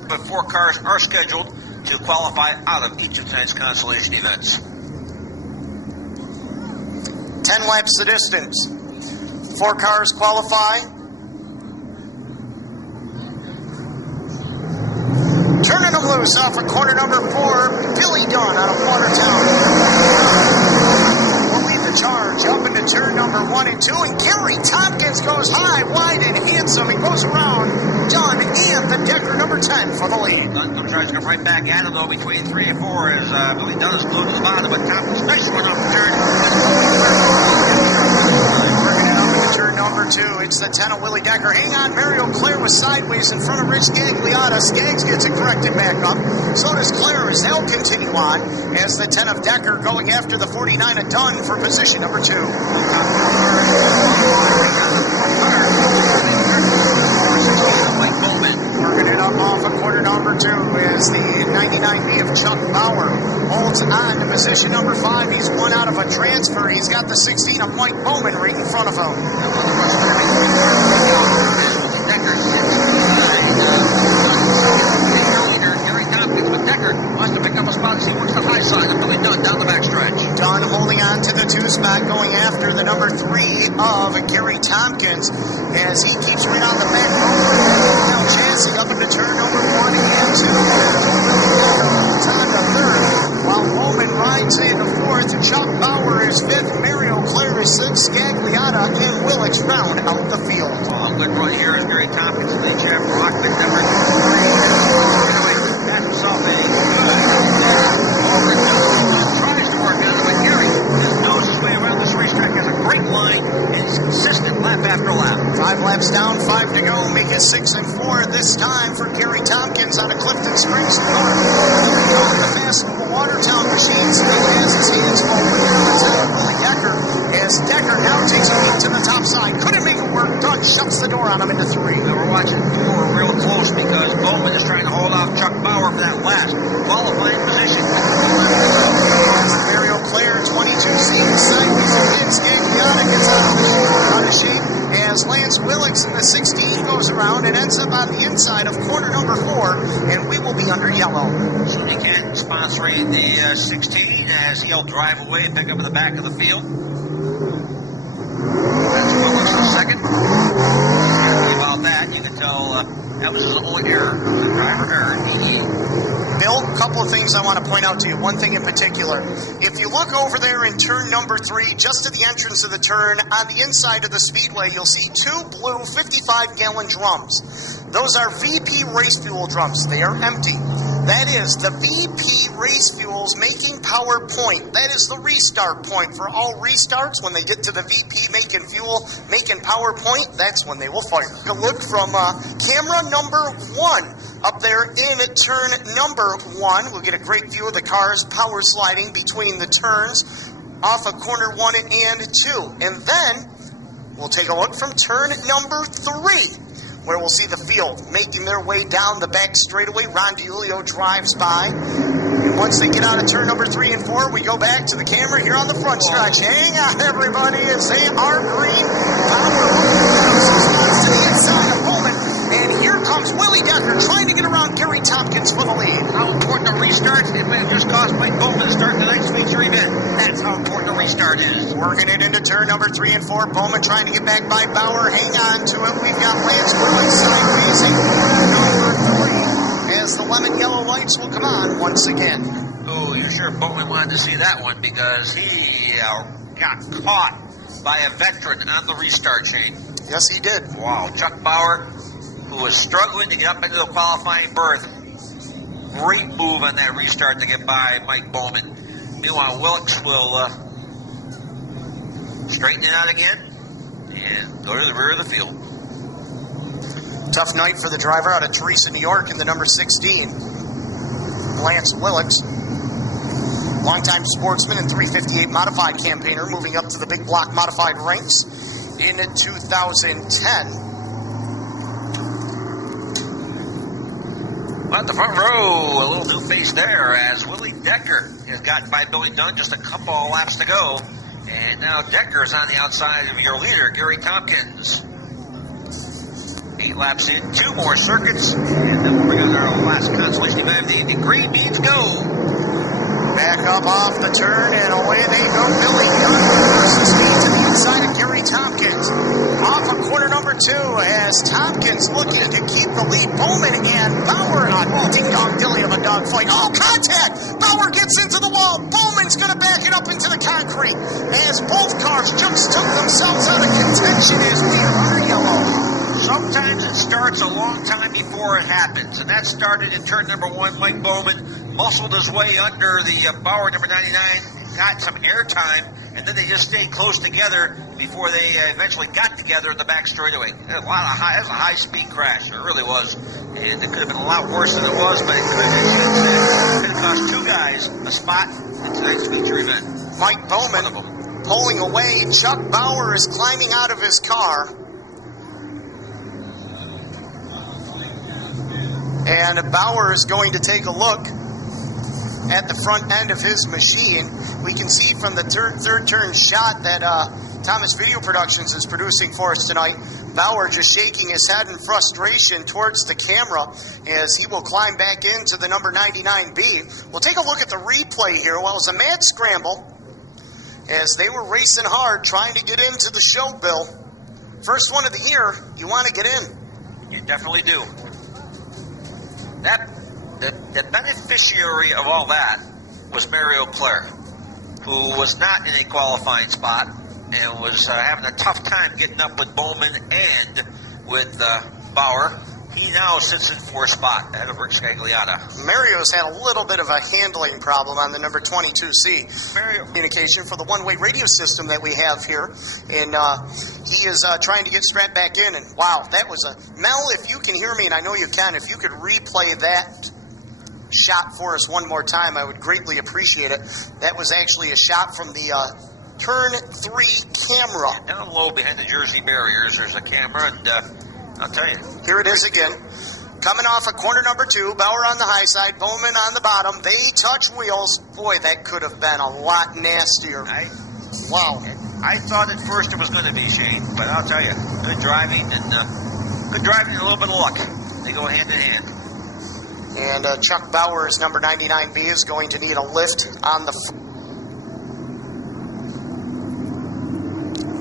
But 4 cars are scheduled to qualify out of each of tonight's consolation events. 10 laps the distance. 4 cars qualify. Turning them loose off of corner number 4, Billy Dunn out of Watertown. Will lead the charge up into turn number 1 and 2, and Gary Tompkins goes high, wide, and handsome. He goes around Dunn and the Decker number 10 for the lead. Dunn tries to come right back at him, though, between 3 and 4 as Billy Dunn is glued to the bottom, but Tompkins especially went off the turn. Turn number 2, it's the 10 of Willie Decker. Hang on, Mario Claire was sideways in front of Rich Gagliata. Skaggs gets it corrected back up. So does Claire as they'll continue on as the 10 of Decker going after the 49 of Dunn for position number 2. Working it up off of corner number 2 is the 99B of Chuck Bauer. Holds on to position number 5. He's one out of a transfer. He's got the 16 of Mike Bowman right in front of him. Gary Tompkins with Decker wants to pick up a spot towards the high side of Billy Dunn down the backstretch. Dunn holding on to the 2 spot, going after the number 3 of Gary Tompkins as he keeps right on the back road. Now chasing up into turn number 1 and 2. On the 3rd, while Bowman rides in the 4th. Chuck Bauer is 5th. Mario Claire is 6th. Scagliata and Willix round out the field. Good run here as Gary Tompkins leads Jeff Rockman, number 3. Got himself a tries to work out, but Gary just knows his way around this racetrack. Has a great line and is consistent lap after lap. 5 laps down, 5 to go. Make it 6 and 4 this time for Gary Tompkins on a Clifton Springs car. The fast Watertown machines. He has his hands full with Willie Decker as Decker now takes a lead to the top side. Couldn't make it work. Dunn shuts the door on him into 3. Now we're watching 4 real close because Bowman is trying to hold off Chuck Bauer for that last qualifying position. Mario Claire, 22C, sideways again. Scagliata gets out of shape as Lance Willix in the 16 goes around and ends up on the inside of corner number 4, and we will be under yellow. So he can sponsoring the 16 as he'll drive away and pick up in the back of the field. That's Willix in second. About that, you can tell that was his own error. The driver error. Bill, a couple of things I want to point out to you. One thing in particular. If you look over there in turn number 3, just at the entrance of the turn, on the inside of the speedway, you'll see 2 blue 55-gallon drums. Those are VP race fuel drums. They are empty. That is the VP race fuels making power point. That is the restart point. For all restarts, when they get to the VP making fuel, making power point, that's when they will fire. A look from camera number 1 up there in turn number 1. We'll get a great view of the cars power sliding between the turns off of corner 1 and 2. And then we'll take a look from turn number 3, where we'll see the field making their way down the back straightaway. Ron DiUlio drives by. And once they get out of turn number 3 and 4, we go back to the camera here on the front stretch. Hang on, everybody, as they are green. Power to the inside of Bowman. And here comes Willie Decker trying to get around Gary Tompkins for the lead. How important a restart. It may have just cost Mike Bowman to start tonight's feature event. That's how important a restart is. Working it into turn number 3 and 4. Bowman trying to get back by Bauer. Hang on to him. We've got Lance Willix sideways in number 3 as the lemon yellow lights will come on once again. Oh, you're sure Bowman wanted to see that one because he got caught by a veteran on the restart chain. Yes, he did. Wow. Chuck Bauer, who was struggling to get up into the qualifying berth. Great move on that restart to get by Mike Bowman. Meanwhile, Wilkes will straighten it out again and go to the rear of the field. Tough night for the driver out of Teresa, New York, in the number 16, Lance Wilkes. Longtime Sportsman and 358 modified campaigner, moving up to the big block modified ranks in 2010. At the front row, a little new face there as Willie Decker has gotten by Billy Dunn, just a couple of laps to go. And now Decker's on the outside of your leader, Gary Tompkins. 8 laps in, 2 more circuits, and then we'll bring on our last consolation event of the evening. Green beans go! Back up off the turn, and away they go. Billy Dunn versus speed to the inside of Gary Tompkins. Off of corner number 2 as Tompkins looking to keep the lead. Bowman and Bauer on ding-dong dilly of a dogfight. Oh, contact! Bauer gets into the wall. Bowman's going to back it up into the concrete as both cars just took themselves out of contention as we are yellow. Sometimes it starts a long time before it happens, and that started in turn number 1. Mike Bowman muscled his way under the Bauer number 99, got some airtime, and then they just stayed close together before they eventually got together in the back straightaway. It was a high-speed crash. It really was. And it could have been a lot worse than it was, but it could have cost 2 guys a spot in tonight's victory event. Mike Bowman pulling away. Chuck Bauer is climbing out of his car. And Bauer is going to take a look at the front end of his machine. We can see from the third turn shot that Thomas Video Productions is producing for us tonight. Bauer just shaking his head in frustration towards the camera as he will climb back into the number 99B. We'll take a look at the replay here. Well, it was a mad scramble as they were racing hard trying to get into the show, Bill. First one of the year, you want to get in. You definitely do. The beneficiary of all that was Mario Clare, who was not in a qualifying spot and was having a tough time getting up with Bowman and with Bauer. He now sits in 4th spot ahead of Rick Scagliata. Mario's had a little bit of a handling problem on the number 22C communication for the one-way radio system that we have here. And he is trying to get strapped back in. And wow, that was a... Mel, if you can hear me, and I know you can, if you could replay that shot for us one more time, I would greatly appreciate it. That was actually a shot from the turn 3 camera. Down low behind the Jersey barriers, there's a camera, and I'll tell you. Here it is again. Coming off of corner number 2, Bauer on the high side, Bowman on the bottom. They touch wheels. Boy, that could have been a lot nastier. Wow. I thought at first it was going to be, Shane, but I'll tell you, good driving and a little bit of luck. They go hand in hand. And Chuck Bauer's number 99B is going to need a lift on the...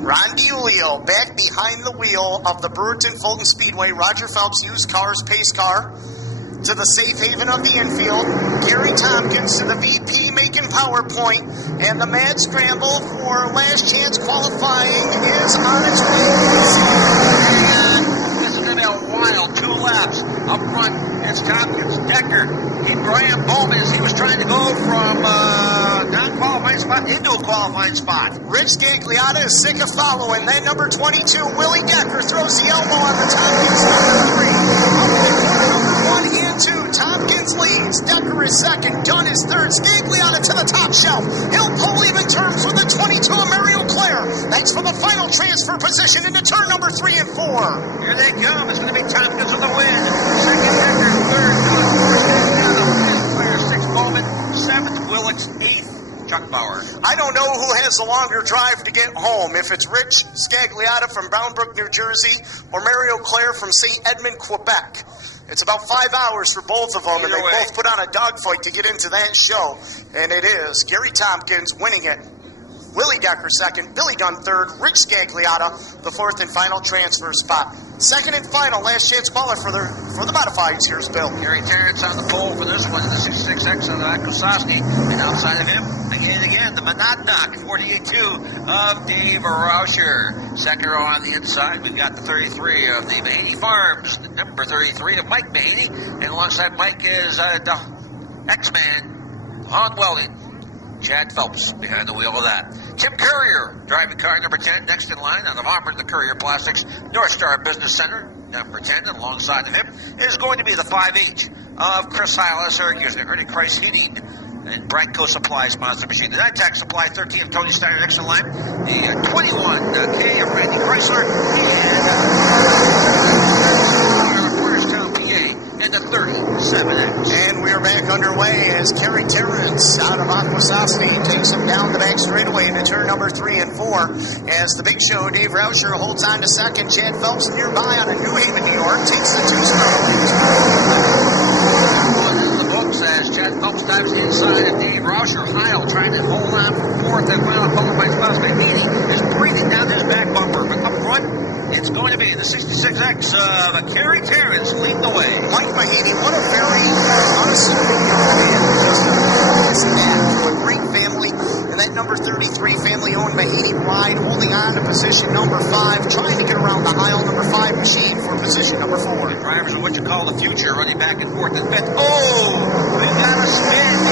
Ron DiUlio back behind the wheel of the Brewerton Fulton Speedway Roger Phelps used cars pace car to the safe haven of the infield. Gary Tompkins to the VP making PowerPoint, and the mad scramble for last chance qualifying is on its way. This is going to be a wild 2 laps up front. It's Tompkins, Decker, and Brian Bowman as he was trying to go from non-qualifying spot into a qualifying spot. Rich Scagliata is sick of following. That number 22, Willie Decker, throws the elbow on the Tompkins number 3. Up to corner number 1 and 2. Tompkins leads. Decker is second. Dunn is third. Scagliata to the top shelf. He'll pull even terms with the 22 of Mario Clare. Thanks for the final transfer position into turn number 3 and 4. Here they come. It's going to be Tompkins with the win. Second, Decker. Third, Dunn. Fourth, Scagliata. Fifth, Clare. Sixth, Bowman. Seventh, Wilkes. Eighth, Chuck Bauer. I don't know who has the longer drive to get home, if it's Rich Scagliata from Brownbrook, New Jersey, or Mario Clare from St. Edmund, Quebec. It's about 5 hours for both of them, and they both put on a dogfight to get into that show. And it is Gary Tompkins winning it. Willie Decker second, Billy Dunn third, Rich Scagliata the 4th and final transfer spot. Second and final, last chance caller for the modifieds. Here's Bill. Gary Terrence on the pole for this one, the 66X of Kosowski, and outside of him, again, the Monadnock 48-2 of Dave Rauscher. Second row on the inside, we've got the 33 of the Mahaney Farms, number 33 of Mike Mahaney, and alongside Mike is the X-Man, Ron Weldon. Chad Phelps behind the wheel of that. Tim Courier driving car number 10 next in line out of Auburn, the Courier Plastics North Star Business Center. Number 10, and alongside of him is going to be the 5'8" of Chris Heil, Syracuse, and Ernie Christ Heating and Brightco Supply sponsor machine. The NITAC Supply 13 of Tony Steiner next in line. The 21K of Randy Chrysler and Porterstown, PA, and the 37X. And we're back underway as Kerry Terrence out of Aquasasti takes him down the back straightaway into turn number 3 and 4. As the Big Show, Dave Rauscher holds on to second. Chad Phelps nearby out of New Haven, New York, takes the 2-stroke lead. As Chad Phelps dives inside of Dave Rauscher. Heil trying to hold on for fourth and final, followed by Klaus McNeely is breathing down his back bumper. But up front, it's going to be the 66X of Kerry Terrence leading the way. Mike Mahaney, what a very unassuming young man. Just a great family. And that number 33 family-owned Mahaney Pride holding on to position number 5, trying to get around the Heil number 5 machine for position number 4. The drivers of what you call the future running back and forth and fifth. Oh! We got a spin.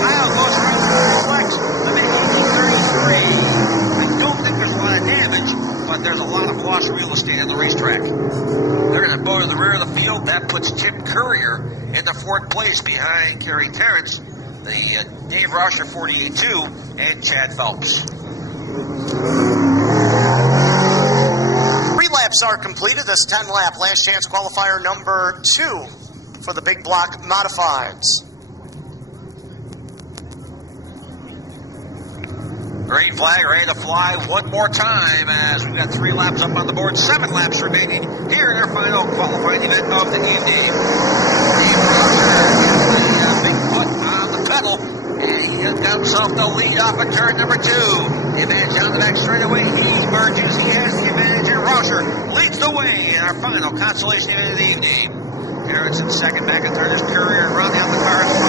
Heil goes around the flex. The Mahaney 33. I don't think there's a lot of damage, but there's a lot of lost real estate on the racetrack. They're going to go to the rear of the field. That puts Tim Courier into fourth place behind Kerry Terrence, the Dave Rauscher 48-2, and Chad Phelps. 3 laps are completed. This 10-lap last chance qualifier number 2 for the big block modifieds. Green flag ready to fly one more time as we've got 3 laps up on the board, 7 laps remaining here in our final qualifying event of the evening. Big foot on the pedal, and he got himself the lead off of turn number 2. The advantage on the back straightaway, he merges, he has the advantage, and Rauscher leads the way in our final consolation event of the evening. Terrence in second, back in third is Courier, rounding out the cars. 1,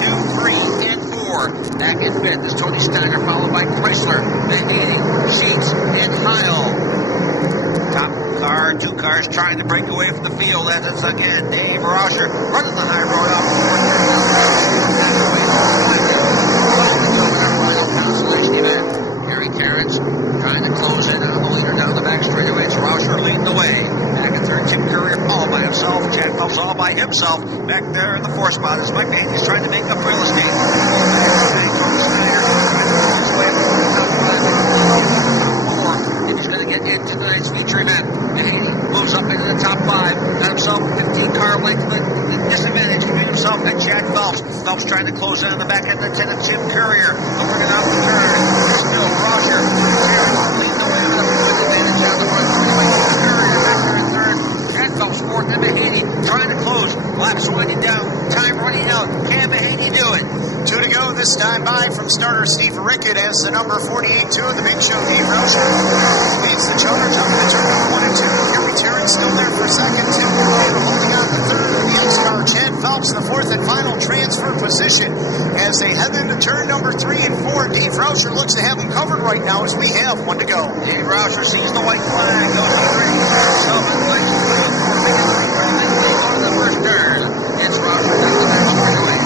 2, 3, and 4. Back in fifth is Tony Steiner, followed by Chrysler, Mahaney, Sheets, and Heil. Top car, 2 cars trying to break away from the field as it's again Dave Rauscher running the high road off the final consolation event. Kerry Terrence trying to close in on the leader down the back straightaway. It's Rauscher leading the way. Back in third, Tim Courier all by himself. Chad Phelps all by himself. Back there in the 4th spot is Mike Mahaney's trying to make up real estate. He's going to get into the next feature event. Mahaney moves up into the top 5. Got himself 15-car length disadvantage between himself and Chad Phelps. Phelps trying to close in on the back end of the 10 of Tim Courier. Running off the turn. Still Rauscher. Leading the way with a advantage on the front. Courier back there in third. Chad Phelps fourth. And Mahaney trying to close. Laps winding down. Time running out. Can Mahaney do it? 2 to go this time by from starter Steve Rickett as the number 48-2 of the Big Show, Dave Rauscher, leads the charge up into turn number 1 and 2. Kerry Terrence still there for second. Tim Courier holding on to third with the X-Star. Chad Phelps the 4th and final transfer position as they head into turn number 3 and 4. Dave Rauscher looks to have them covered right now as we have 1 to go. Dave Rauscher sees the white flag. Goes ready for himself and like on the first turn. It's Rauscher down the back straightaway.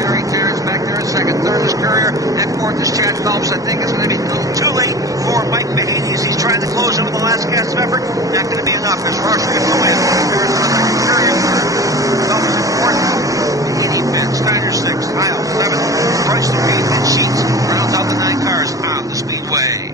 Kerry Terrence back there in second. Third is Courier. And fourth is Chad Phelps. I think it's going to be too late for Mike Mahaney as he's trying to close in with the last gasp effort. Not going to be enough. There's Rauscher to go in. There's Courier. Phelps in fourth. Mahaney fifth. Steiner sixth. Heil seventh. Chrysler 8th and Sheets rounds out the 9 cars on the speedway.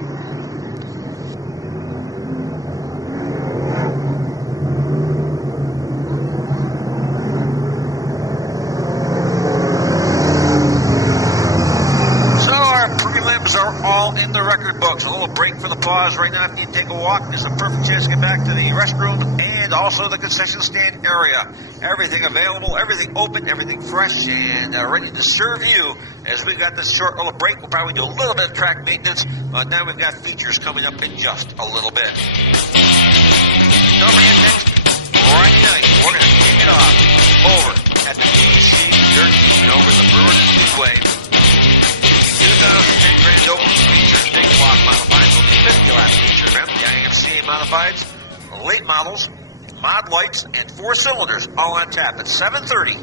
All in the record books. A little break for the pause right now. If you take a walk, there's a perfect chance to get back to the restroom and also the concession stand area. Everything available, everything open, everything fresh, and ready to serve you. As we got this short little break, we'll probably do a little bit of track maintenance, but now we've got features coming up in just a little bit. Don't forget next Friday night, we're going to kick it off over at the G.C. Dirt over the Brewer Speedway. 2010 Grand Open features big block modifieds will be 50-lap feature event. The IMCA modifieds, late models, mod lights, and 4 cylinders all on tap at 7:30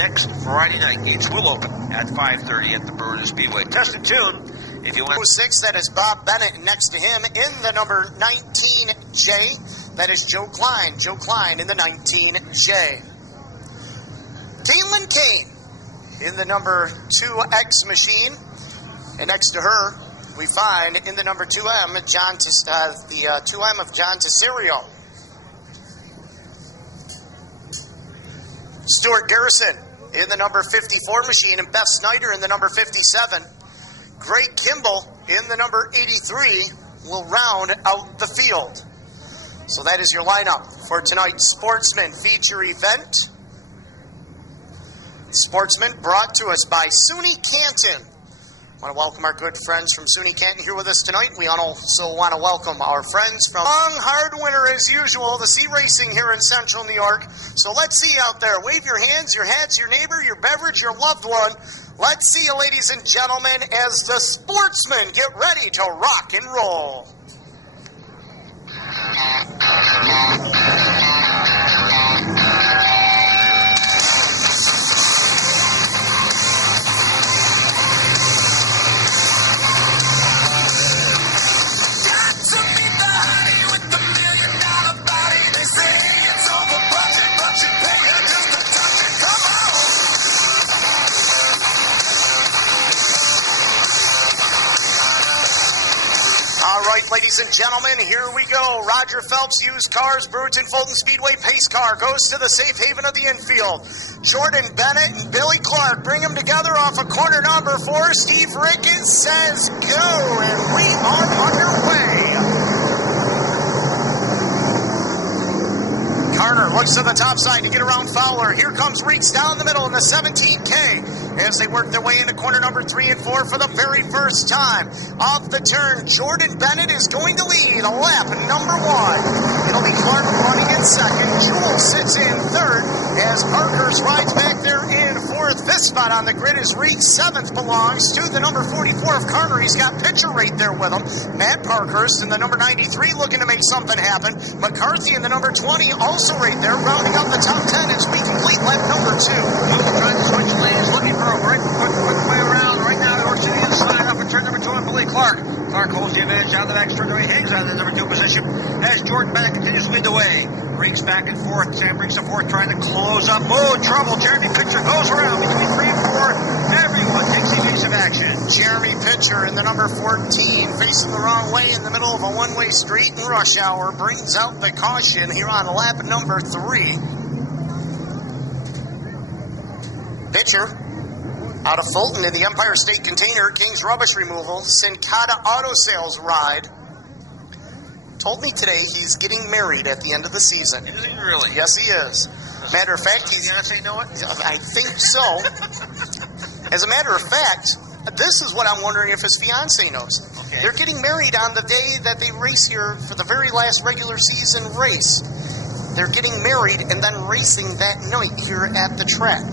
next Friday night. Gates will open at 5:30 at the Berlin Speedway. Test and tune if you want. 06, that is Bob Bennett. Next to him in the number 19J, that is Joe Klein. Joe Klein in the 19J. Caitlin Kane in the number 2X machine. And next to her, we find in the number 2M, the 2M of John Tesserio. Stuart Garrison in the number 54 machine, and Beth Snyder in the number 57. Greg Kimball in the number 83 will round out the field. So that is your lineup for tonight's Sportsman feature event. Sportsman brought to us by SUNY Canton. I want to welcome our good friends from SUNY Canton here with us tonight. We also want to welcome our friends from long, hard winter as usual, the C Racing here in central New York. So let's see out there. Wave your hands, your hats, your neighbor, your beverage, your loved one. Let's see you, ladies and gentlemen, as the Sportsmen get ready to rock and roll. Ladies and gentlemen, here we go. Roger Phelps, Used Cars, Brewington Fulton Speedway pace car goes to the safe haven of the infield. Jordan Bennett and Billy Clark bring them together off of corner number 4. Steve Ricketts says go, and we are underway. Carter looks to the top side to get around Fowler. Here comes Reeks down the middle in the 17K. As they work their way into corner number 3 and 4 for the very first time. Off the turn, Jordan Bennett is going to lead lap number 1. It'll be Clark running in second. Jewel sits in third as Parkhurst rides back there in fourth. Fifth spot on the grid is Reed. Seventh belongs to the number 44 of Carter. He's got Pitcher right there with him. Matt Parkhurst in the number 93 looking to make something happen. McCarthy in the number 20 also right there, rounding up the top 10 as we complete lap number 2. Trying to switch lanes, looking for a quick way around. Right now, it works to the inside up in turn number 2 on Billy Clark. Clark holds the advantage out of the back straightaway, hangs out in the number 2 position as Jordan Bennett continues to lead the way. Reeks back and forth. Sam Reeks up fourth, trying to close up. Oh, trouble. Jeremy Pitcher goes around between 3 and 4. Everyone takes evasive action. Jeremy Pitcher in the number 14, facing the wrong way in the middle of a one-way street in rush hour, brings out the caution here on lap number 3. Pitcher out of Fulton in the Empire State Container, King's Rubbish Removal, Sincata Auto Sales ride. Told me today he's getting married at the end of the season. Is he really? Yes, he is. Matter of fact, he's gonna say no. I think so. As a matter of fact, this is what I'm wondering if his fiance knows. Okay. They're getting married on the day that they race here for the very last regular season race. They're getting married and then racing that night here at the track.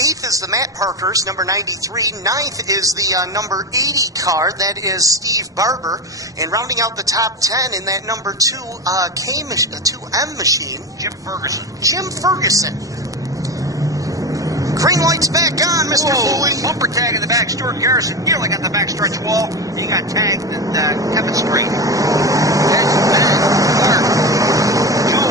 8th is the Matt Parkhurst, number 93. 9th is the number 80 car, that is Steve Barber. And rounding out the top 10 in that number 2M machine, Jim Ferguson. Jim Ferguson. Green lights back on, Mr. Foley. Bumper tag in the back, Stuart Garrison nearly got the backstretch wall. He got tagged and kept it straight. Next, Clark, Joe,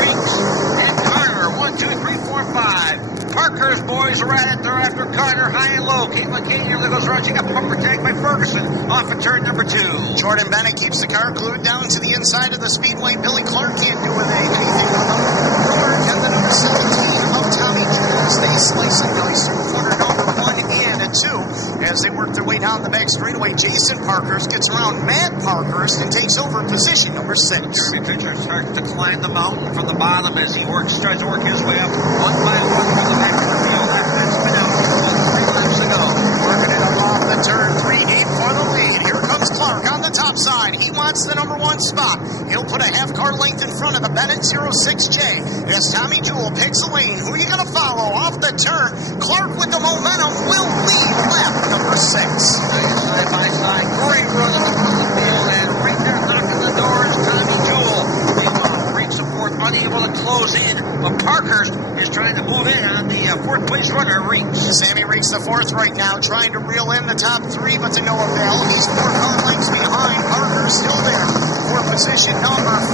Reeks, and Carter. 1, 2, 3, 4, 5. Parkhurst boys are at it. They're after Carter, high and low. Kate McCain nearly goes around. She got bumper tagged by Ferguson off of turn number 2. Jordan Bennett keeps the car glued down to the inside of the speedway. Billy Clark can't do anything with him. Clark and the number 17 of Tommy Jones. They slice and dice from corner number 1 and 2 as they work their way down the back straightaway. Jason Parkhurst gets around Matt Parkhurst and takes over position number 6. Jeremy Pitcher starts to climb the mountain from the bottom as he tries to work his way up one by one from the back of the field after that spin out 3 laps ago. Working it up off the turn 3 deep for the lead. Here comes Clark on the top side. He wants the number 1 spot. He'll put a half car length in front of the Bennett 06J as Tommy Jewell picks a lane. Who are you going to follow? Off the turn, Clark with the momentum will lead lap number 6. Side by side, great run from the field, and right there knocking the door is Tommy Jewell. Meanwhile, Reeks support unable to close in, but Parkhurst is trying to move in the fourth right now, trying to reel in the top three, but to no avail. He's 4 car lengths behind. Parker still there for position number 5,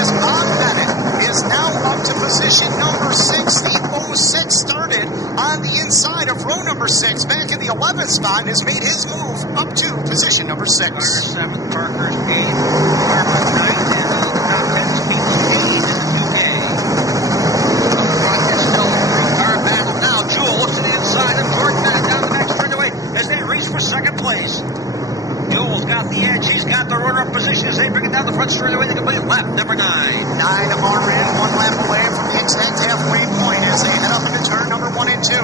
as Bob Bennett is now up to position number 6. The 06 started on the inside of row number 6, back in the 11th spot, has made his move up to position number 6. Carter 7th, Parker 8th, Harper 9th, and top 10 is Keith King in the 2A. It's still a car battle now. Jewel looks to the inside of Jordan Bennett down the back straightaway as they race for second place. Jewel's got the edge. He's got the runner-up position as they bring it down the front straightaway. They complete lap number 9. 9 already, 1 lap away from the exact halfway point as they head up into turn number 1 and 2.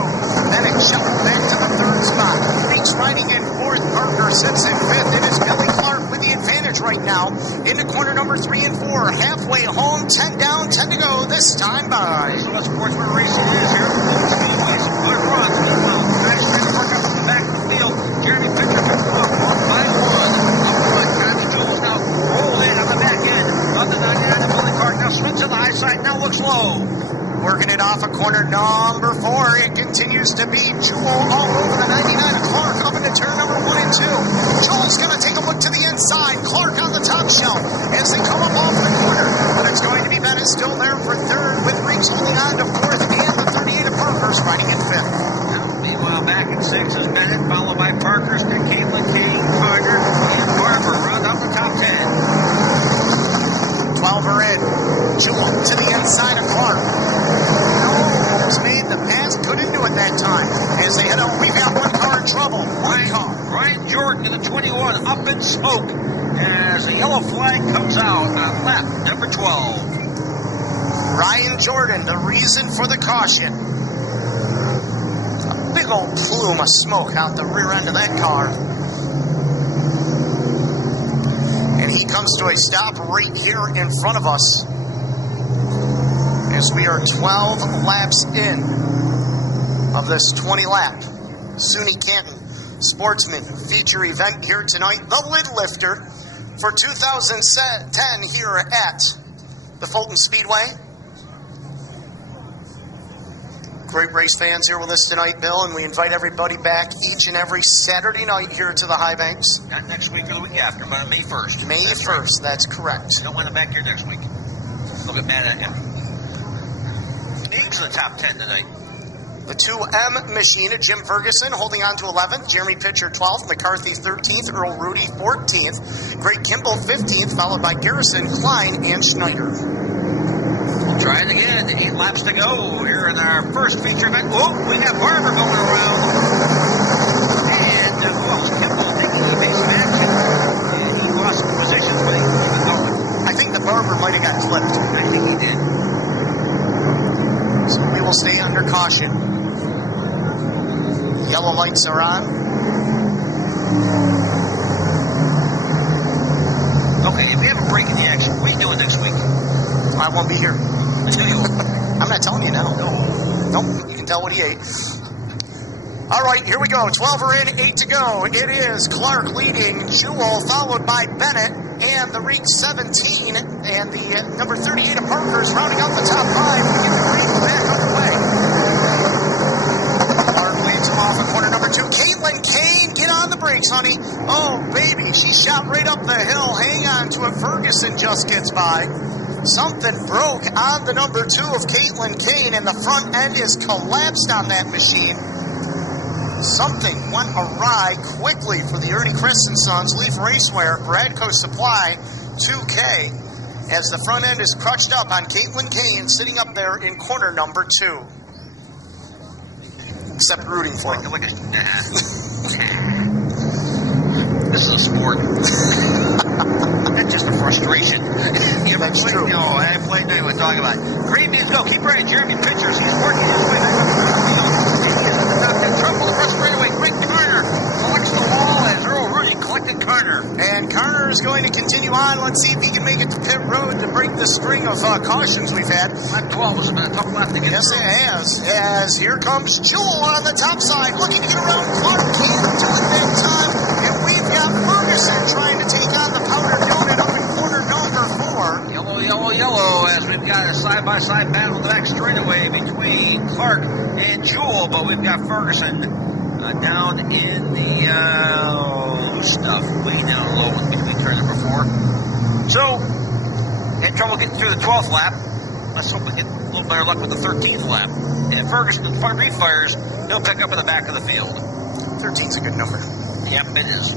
Bennett shuffled back to the 3rd spot. Reeks riding in 4th. Parker sits in 5th. It is Billy Clark with the advantage right now into corner number 3 and 4. Halfway home, 10 down, 10 to go this time by. So what Sportsman racing is here. Speedway, some good runs. Guys trying to work up in the back of the field. Jeremy Pitcher picks them up 1 by 1. Up front, Tommy Jules now rolled in on the back end of the 99 of Billy Clark. Now swings to the high side, now looks low. Working it off of corner number 4. It continues to be Jewel all over the 99 of Clark up into turn number 1 and 2. Jewel's going to take a look to the inside. Clark on the top shelf as they come up off the corner. But it's going to be Bennett still there for 3rd with Reeks holding on to 4th and the 38 of Parker's riding in 5th. Meanwhile, back in 6 is Bennett, followed by Parker's, then Caitlin Kane, Carter, and Barber round out the top 10. 12 are in. Jewel to the inside of Clark. Almost made the pass, couldn't do it that time. As they head out, we've got 1 car in trouble. Ryan Jordan in the 21, up in smoke as the yellow flag comes out on lap number 12. Ryan Jordan, the reason for the caution. A big old plume of smoke out the rear end of that car. And he comes to a stop right here in front of us. As we are 12 laps in of this 20-lap SUNY Canton Sportsman feature event here tonight. The lid lifter for 2010 here at the Fulton Speedway. Great race fans here with us tonight, Bill, and we invite everybody back each and every Saturday night here to the High Banks. Not next week or the week after, but May 1st. May 1st, that's correct. Don't want them back here next week. They'll get mad at you. Eagles in the top 10 tonight. The 2M machine, Jim Ferguson holding on to 11th, Jeremy Pitcher 12th, McCarthy 13th, Earl Rudy 14th, Greg Kimball 15th, followed by Garrison, Klein, and Schneider. We'll try it again. 8 laps to go here in our first feature event. Oh, we got Barber going around. And who else? Kimball taking the base of action. He lost some position. I think the Barber might have got clipped. I think he did. So we will stay under caution. Yellow lights are on. Okay, if we have a break in the action, what are you doing next week? I won't be here. I'm not telling you now. No. Nope, you can tell what he ate. All right, here we go. 12 are in, 8 to go. It is Clark leading, Jewel followed by Bennett, and the Reek 17, and the number 38 of Parker's rounding out the top 5 and get the green back underway. Clark leads him off in corner number 2. Caitlin Kane, get on the brakes, honey. Oh, baby, she shot right up the hill. Hang on to it. Ferguson just gets by. Something broke on the number 2 of Caitlin Kane, and the front end is collapsed on that machine. Something went awry quickly for the Ernie Chris and Sons Leaf Racewear Bradco Supply 2K as the front end is crutched up on Caitlin Kane sitting up there in corner number 2. Except rooting for him. This is a sport. That's just a frustration. That's true. No, I played anyway, talking about it. Great news, go. Keep riding Jeremy Pitchers. He's working his way back up the field. He is at the top 10. Trouble the front straightaway. Greg Carter collects the wall as Earl Rudy collected Carter. And Carter is going to continue on. Let's see if he can make it to pit road to break the string of cautions we've had. Lap 12 has been a tough lap to get Yes, through. it has. As here comes Jewel on the top side, looking to get around Clark. Can't do it that time. And we've got Ferguson trying to take on the powder donut up in corner number 4. Yellow, yellow, yellow as we've got a side-by-side battle in the back straightaway between Clark Clark and Jewel, but we've got Ferguson down in the loose stuff, way down low in between turn number 4. So, had trouble getting through the 12th lap. Let's hope we get a little better luck with the 13th lap. And Ferguson refires, he'll pick up in the back of the field. 13's a good number. Yep, it is.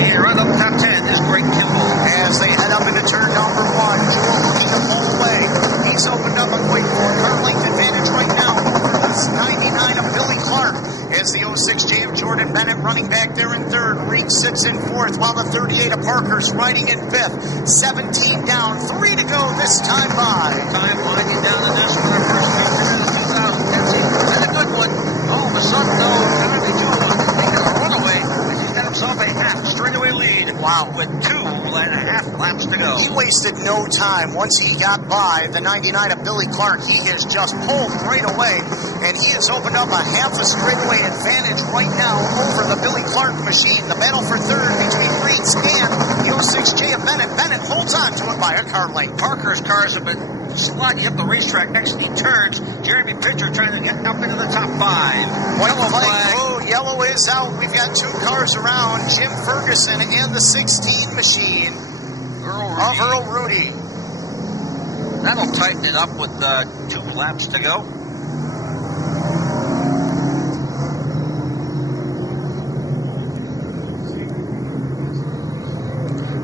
Right up top 10 is Greg Kimball. As they head up into turn number 1, Jewel looking to pull away. He's opened up a quick car length advantage right now over this 99 of Billy Clark. As the 06J of Jordan Bennett running back there in 3rd, Reed sits in 4th, while the 38 of Parker's riding in 5th. 17 down, 3 to go this time by. Time winding down in this one. Our first race in 2010 season. And a good one. All of a sudden, though, Tommy Jewel making a runaway. He's got himself a half straightaway lead. Wow. With 2.5 laps to go. He wasted no time. Once he got by the 99 of Billy Clark, he has just pulled right away, and he has opened up a half a straightaway advantage right now over the Billy Clark machine. The battle for 3rd between Reeds and the 06J of Bennett. Bennett holds on to it by a car length. Parker's cars have been sliding up the racetrack next few turns. Jeremy Pitcher trying to get up into the top 5. Yellow flag. Oh, yellow is out. We've got 2 cars around, Jim Ferguson and the 16 machine of Earl Rudy. That'll tighten it up with 2 laps to go.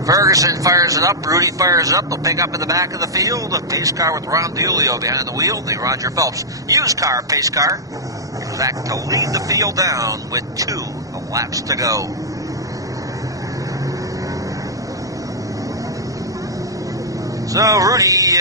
Ferguson fires it up. Rudy fires it up. They'll pick up in the back of the field. A pace car with Ron DiUlio behind the wheel. The Roger Phelps used car, pace car. Is back to lead the field down with 2 laps to go. So Rudy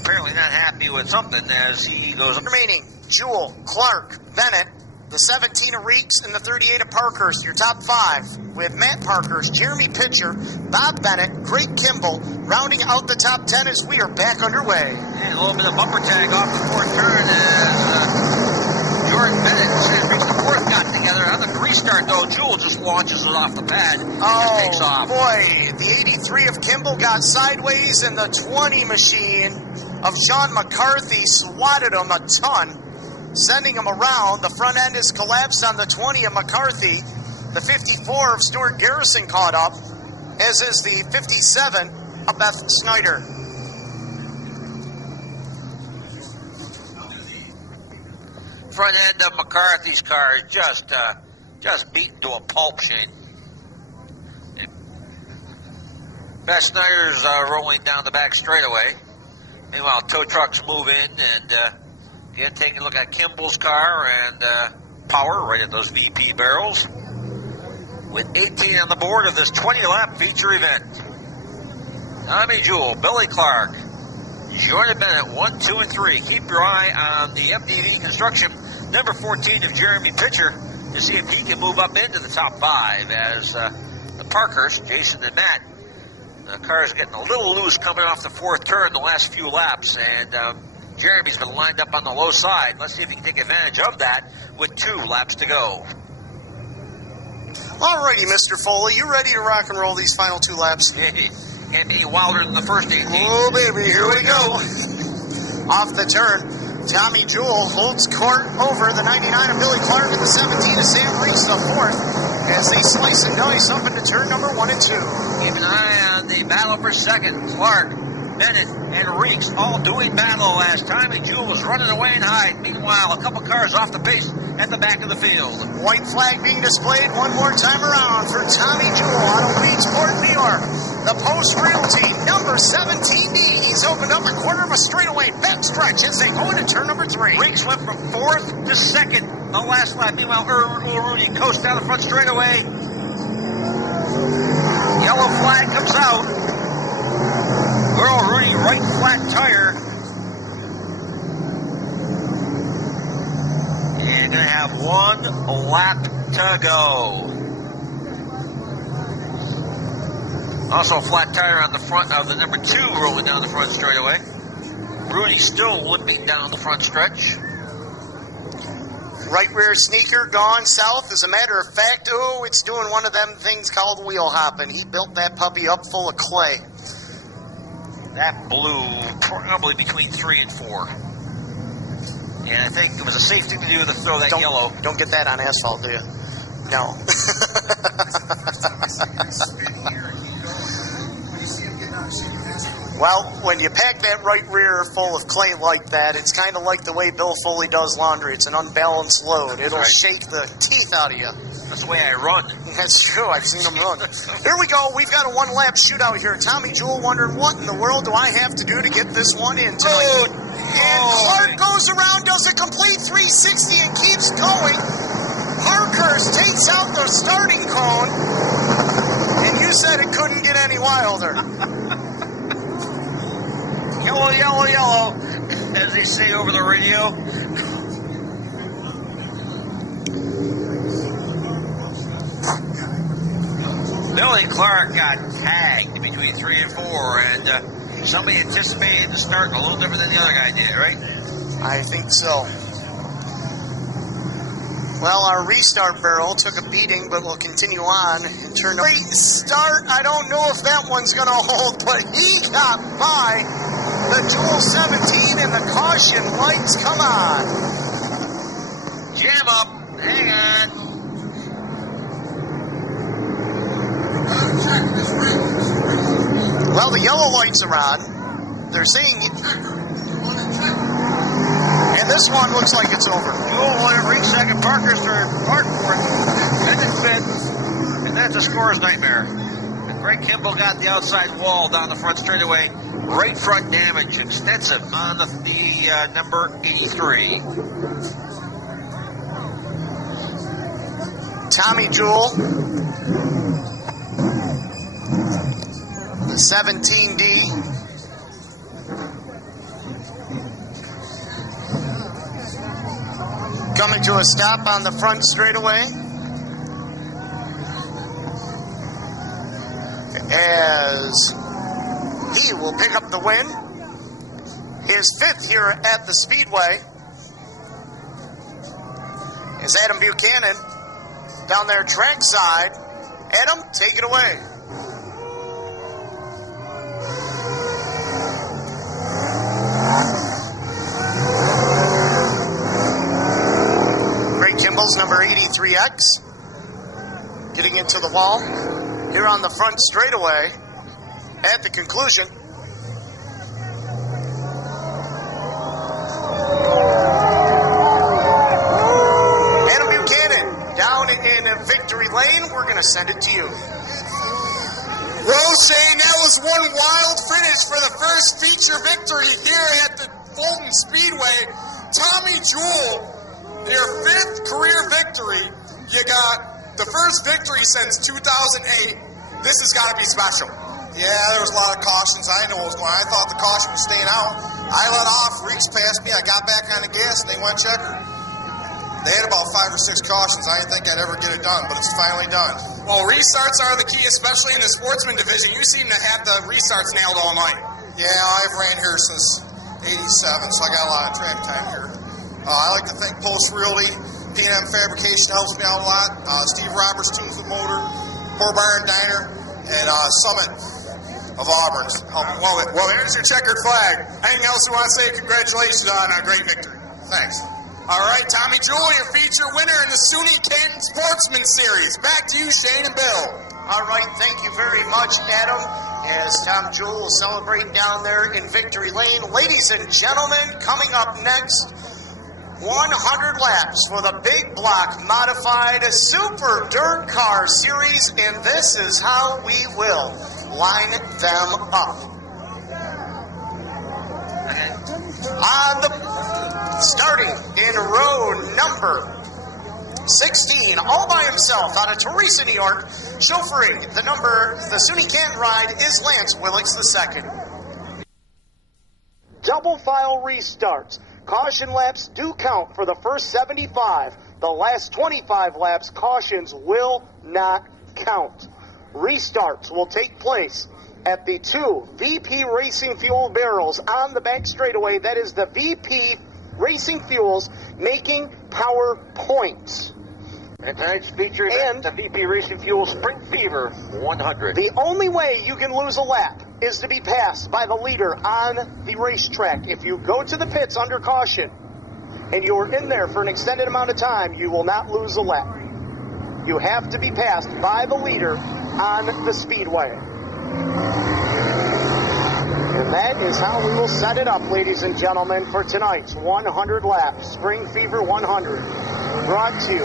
apparently not happy with something as he goes. Remaining, Jewel, Clark, Bennett, the 17 of Reeks, and the 38 of Parkhurst, your top 5, with Matt Parkhurst, Jeremy Pitcher, Bob Bennett, Greg Kimball, rounding out the top 10 as we are back underway. And a little bit of bumper tag off the 4th turn as Jordan Bennett and Reeks the 4th got together. On the restart, though, Jewel just launches it off the pad and takes off. Boy, the 83 of Kimball got sideways, and the 20 machine of Sean McCarthy swatted him a ton, sending him around. The front end is collapsed on the 20 of McCarthy. The 54 of Stuart Garrison caught up, as is the 57 of Beth Snyder. Front end of McCarthy's car is just beaten to a pulp, Shane. Beth Snyder's rolling down the back straightaway. Meanwhile, tow trucks move in, and again, taking a look at Kimball's car and Power right at those VP barrels. With 18 on the board of this 20-lap feature event. Tommy Jewel, Billy Clark, Jordan Bennett, 1, 2, and 3. Keep your eye on the MDV Construction, number 14 of Jeremy Pitcher, to see if he can move up into the top 5 as the Parkers, Jason and Matt, the car's getting a little loose coming off the 4th turn the last few laps, and Jeremy's been lined up on the low side. Let's see if he can take advantage of that with 2 laps to go. Alrighty, Mr. Foley, you ready to rock and roll these final 2 laps? Can't be wilder than the first 18. Oh, baby, here we go. Off the turn, Tommy Jewel holds court over the 99 of Billy Clark and the 17 of Sam Reese, the 4th, as they slice and dice up into turn number 1 and 2. Keep an eye on the battle for 2nd. Clark Bennett and Reeks all doing battle last time, and Jewel was running away and hide. Meanwhile, a couple cars off the pace at the back of the field. White flag being displayed one more time around for Tommy Jewel out of Weedsport, New York. The Post Realty, number 17D. He's opened up a quarter of a straightaway back stretch as they go into turn number 3. Reeks went from 4th to 2nd the last lap. Meanwhile, Earl Rudy coast down the front straightaway. Yellow flag comes out. Earl Rudy, right flat tire. You're going to have 1 lap to go. Also a flat tire on the front of the number 2 rolling down the front straightaway. Rudy still limping down the front stretch. Right rear sneaker gone south. As a matter of fact, it's doing one of them things called wheel hopping. He built that puppy up full of clay. That blew probably between 3 and 4. And I think it was a safe thing to do to throw that yellow. Don't get that on asphalt, do you? No. Well, when you pack that right rear full of clay like that, it's kind of like the way Bill Foley does laundry. It's an unbalanced load. It'll shake the teeth out of you. That's the way I run. That's true. I've seen him run. Here we go. We've got a one-lap shootout here. Tommy Jewel wondering, what in the world do I have to do to get this one in tonight? And Clark goes around, does a complete 360, and keeps going. Parkhurst takes out the starting cone. And you said it couldn't get any wilder. Yellow, yellow, yellow, as they say over the radio. Billy Clark got tagged between 3 and 4, and somebody anticipated the start a little different than the other guy did, right? I think so. Well, our restart barrel took a beating, but we'll continue on and turn. Great start. I don't know if that one's going to hold, but he got by the Jewel 17, and the caution lights come on. Jam up. Hang on. Well, the yellow lights are on. They're saying it. And this one looks like it's over. Jewel reached second, Parkhurst third, Park fourth, Bennett fifth, and that's a scorer's nightmare. And Greg Kimball got the outside wall down the front straightaway. Right front damage, extensive on the number 83. Tommy Jewel, the 17D. Coming to a stop on the front straightaway. As he will pick up the win. His 5th here at the Speedway. Is Adam Buchanan down there track side. Adam, take it away. Greg Kimball's number 83X getting into the wall here on the front straightaway. At the conclusion, Adam Buchanan down in victory lane. We're going to send it to you. Well, Shane, that was one wild finish for the first feature victory here at the Fulton Speedway. Tommy Jewel, your 5th career victory. You got the first victory since 2008. This has got to be special. Yeah, there was a lot of cautions. I didn't know what was going on. I thought the caution was staying out. I let off. Reeks passed me. I got back on the gas, and they went checker. They had about 5 or 6 cautions. I didn't think I'd ever get it done, but it's finally done. Well, restarts are the key, especially in the Sportsman division. You seem to have the restarts nailed all night. Yeah, I've ran here since 87, so I got a lot of track time here. I like to thank Post Realty. P&M Fabrication helps me out a lot. Steve Roberts tunes the motor. Poor Bar and Diner. And Summit of Auburn. Well, there's your checkered flag. Anything else you want to say? Congratulations on a great victory. Thanks. All right, Tommy Jewell, your feature winner in the SUNY Canton Sportsman Series. Back to you, Shane and Bill. All right, thank you very much, Adam, as Tom Jewell is celebrating down there in Victory Lane. Ladies and gentlemen, coming up next, 100 laps for the Big Block Modified Super Dirt Car Series, and this is how we will line them up. Starting in row number 16, all by himself, out of Teresa, New York, chauffeuring the SUNY Canton ride is Lance Willix II. Double file restarts. Caution laps do count for the first 75. The last 25 laps, cautions will not count. Restarts will take place at the 2 VP Racing Fuel barrels on the back straightaway. That is the VP Racing Fuels making power points. And tonight's feature is the VP Racing Fuel Spring Fever 100. The only way you can lose a lap is to be passed by the leader on the racetrack. If you go to the pits under caution and you're in there for an extended amount of time, you will not lose a lap. You have to be passed by the leader on the speedway. And that is how we will set it up, ladies and gentlemen, for tonight's 100 laps, Spring Fever 100, brought to you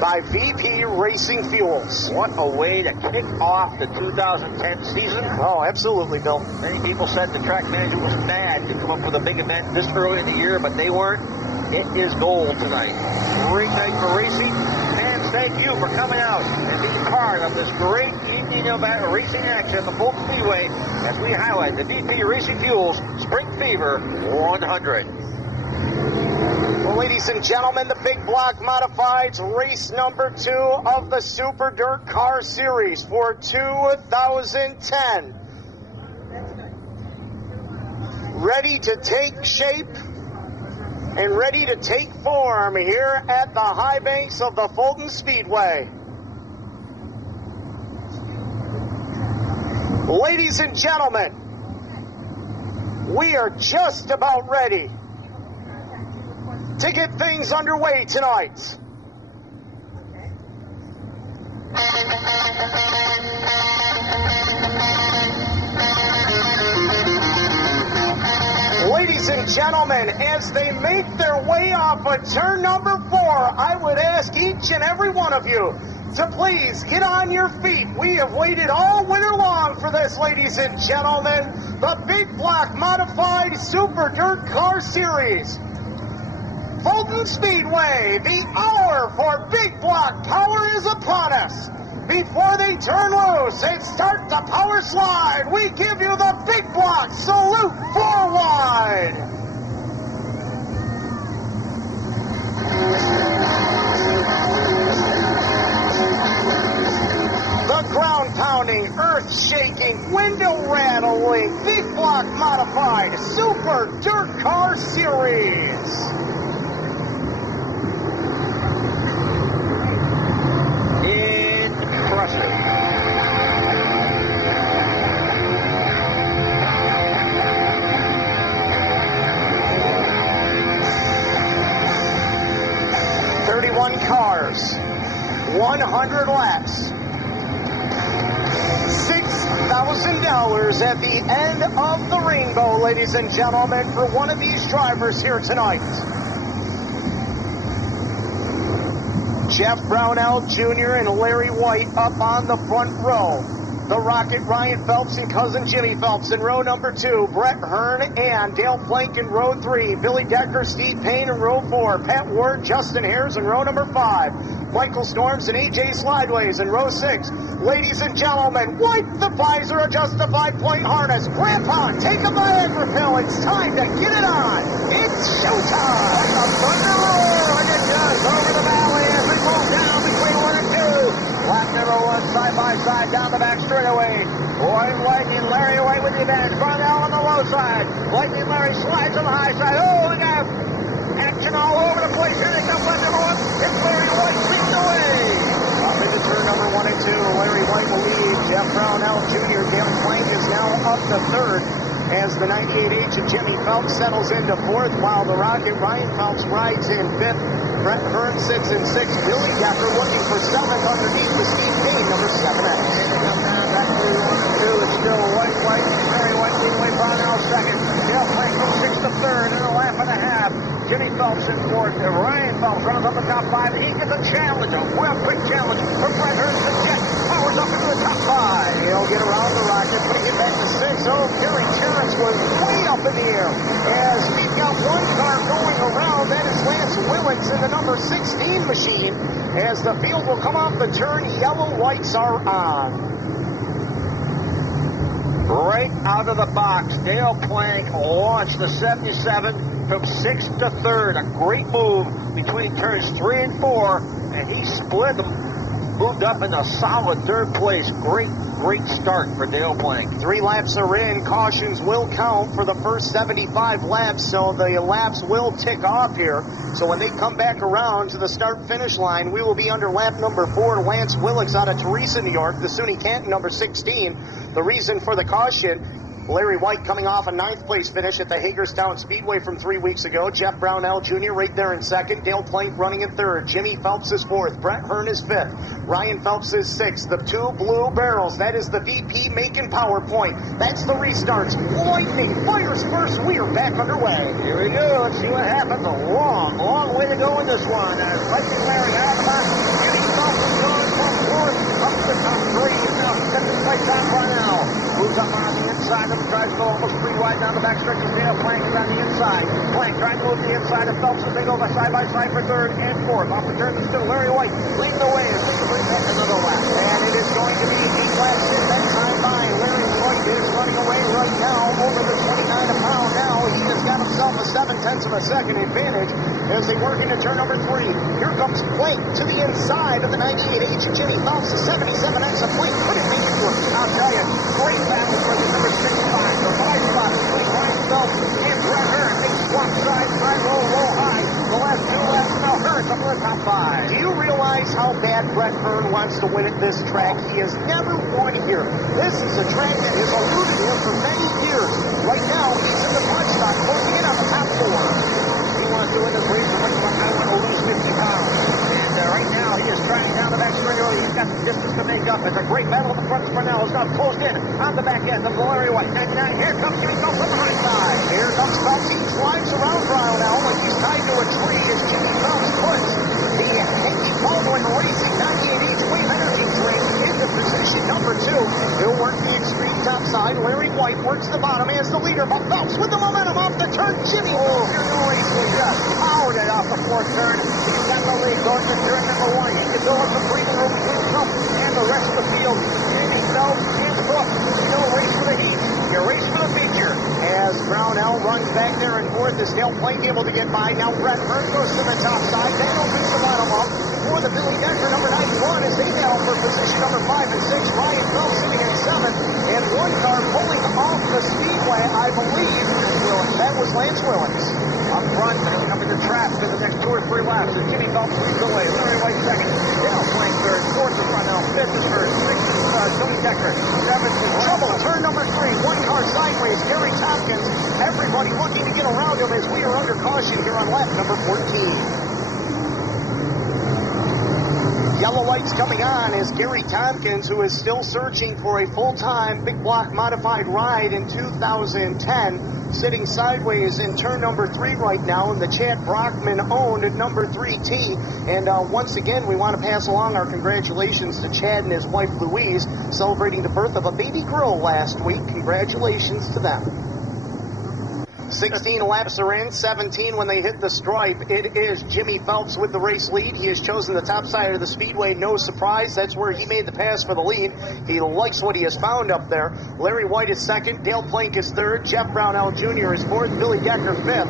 by VP Racing Fuels. What a way to kick off the 2010 season. Oh, absolutely, Bill. Many people said the track manager was mad to come up with a big event this early in the year, but they weren't. It is gold tonight. Great night for racing. Fans, thank you for coming out and being part of this great evening of racing action at the Fulton Speedway as we highlight the VP Racing Fuels Spring Fever 100. Well, ladies and gentlemen, the Big Block Modifieds, race number 2 of the Super Dirt Car Series for 2010. Ready to take shape and ready to take form here at the high banks of the Fulton Speedway. Ladies and gentlemen, we are just about ready to get things underway tonight. Ladies and gentlemen, as they make their way off of turn number 4, I would ask each and every one of you to please get on your feet. We have waited all winter long for this, ladies and gentlemen. The Big Block Modified Super Dirt Car Series. Fulton Speedway, the hour for Big Block power is upon us. Before they turn loose and start the power slide, we give you the Big Block salute forward. The ground-pounding, earth-shaking, window-rattling, Big Block Modified Super Dirt Car Series. Impressive. Cars, 100 laps, $6,000 at the end of the rainbow, ladies and gentlemen, for one of these drivers here tonight. Jeff Brownell Jr. and Larry White up on the front row. The Rocket, Ryan Phelps and cousin Jimmy Phelps in row number 2. Brett Hearn and Dale Plank in row 3. Billy Decker, Steve Payne in row 4. Pat Ward, Justin Hares in row number 5. Michael Storms and AJ Slideways in row 6. Ladies and gentlemen, wipe the visor, adjust the 5-point harness. Grandpa, take a Viagra pill. It's time to get it on. It's showtime. The thunder roll, and it does over the valley as we roll down between 1 and 2. Lap number 1, side by side down the back straightaway. Lightning Larry White with the advantage. Brownell on the low side. Lightning Larry slides on the high side. Oh, look out. Action all over the place. Here they come, lap number 1. It's Larry White leading the way. Up into turn number 1 and 2. Larry White will lead. Jeff Brownell Jr. Dale Plank is now up to third. And as the 98H of Jimmy Phelps settles into fourth, while the Rocket Ryan Phelps rides in fifth. Brett Hearn sits in sixth. Billy Decker looking for seventh underneath the Steve Payne, number 7X. Back to 1 and 2. It's still White, Larry White leading away. Brownell second. Dale Plank from sixth to third in a lap and a half. Jimmy Phelps in fourth. Ryan Phelps runs up the top five. He gets a challenge, a quick challenge from Brett Hearn to Jet. Powers up into the top five. He'll get around the Rocket, but he get back to six. Oh, Gary Terrence was way up in the air. As we've got one car going around, that is Lance Willits in the number 16 machine. As the field will come off the turn, yellow lights are on. Right out of the box, Dale Plank launched the 77 from sixth to third. A great move between turns 3 and 4, and he split them. Moved up in a solid third place. Great start for Dale Plank. 3 laps are in. Cautions will count for the first 75 laps, so the laps will tick off here. So when they come back around to the start-finish line, we will be under lap number 4. Lance Willits out of Teresa, New York. The SUNY Canton, number 16. The reason for the caution, Larry White coming off a 9th place finish at the Hagerstown Speedway from 3 weeks ago. Jeff Brownell Jr. right there in second. Dale Plank running in third. Jimmy Phelps is fourth. Brett Hearn is fifth. Ryan Phelps is sixth. The 2 blue barrels. That is the VP making PowerPoint. That's the restarts. Lightning fires first. We are back underway. Here we go. Let's see what happens. A long way to go in this one. Lightning Larry out of the box. Jimmy Phelps is going from fourth up to the top 3. Now second place on Brownell. Moves up on the inside of tries to go almost 3 wide down the back stretch. Dale Plank is on the inside. Plank trying to move the inside of Phelps as they go side by side for third and fourth. Off the turn, still Larry White leading the way as they bring back another lap. And it is going to be 8 laps in that time by. Larry White is running away right now over the 29 a pound now. He has got himself a 7/10 of a second advantage as they work into turn number 3. Here comes Plank to the inside of the 98H of Jimmy Phelps. The 77X of Plank couldn't make it work. I'll tell you, great battle for the number 65. The 5 spot between Ryan Phelps and Brett Hearn. They swap sides, high, low, high. The last 2 laps now Hearn's up in the top 5. Do you realize how bad Brett Hearn wants to win at this track? He has never won here. This is a track that has eluded him for many years. Right now, he's in the punch spot, pulling in on the top 4. He wants to win this race for like I want to lose 50 pounds. And right now, he is trying down the back straightaway. He's got the distance to make up. It's a great battle at the front for now. It's now closed in on the back end of Larry White. 99. Here comes Jimmy Phelps on the high side. Here comes Phelps. He drives around Brownell like he's tied to a tree as Jimmy Phelps puts the Hanky Baldwin Racing 98H Wave Energy Drink into position number 2. He'll work the extreme top side. Larry White works the bottom as the leader, but Phelps with the momentum off the turn. Jimmy Racing just powered it off the 4th turn. He's got the lead going to turn number 1. He can go up the breathing room between Phelps and the rest of the field. Jimmy Phelps and Hook still race for the heat. Your race for the feature. As Brownell runs back there in fourth, is Dale Plank able to get by. Now Brett Hearn goes to the top side. That opens the bottom up for the Billy Decker number 91 as they battle for position number 5 and 6. Ryan Phelps sitting in 7th, and one car pulling off the speedway, I believe. That was Lance Willits. Up front, coming to trap for the next 2 or 3 laps. And Jimmy Phelps leads the way. Larry White second. Dale Plank third. 4th is Brownell. 5th is Hearn. 6th is Billy Decker. 7th is Trouble. Turn number 3. One car sideways. Gary Tompkins. Everybody looking to get around him as we are under caution here on lap number 14. Yellow lights coming on as Gary Tompkins, who is still searching for a full-time big block modified ride in 2010, sitting sideways in turn number 3 right now in the Chad Brockman owned number 3T. And once again, we want to pass along our congratulations to Chad and his wife Louise, celebrating the birth of a baby girl last week. Congratulations to them. 16 laps are in, 17 when they hit the stripe. It is Jimmy Phelps with the race lead. He has chosen the top side of the speedway, no surprise. That's where he made the pass for the lead. He likes what he has found up there. Larry White is second, Dale Plank is third, Jeff Brownell Jr. is fourth, Billy Decker fifth.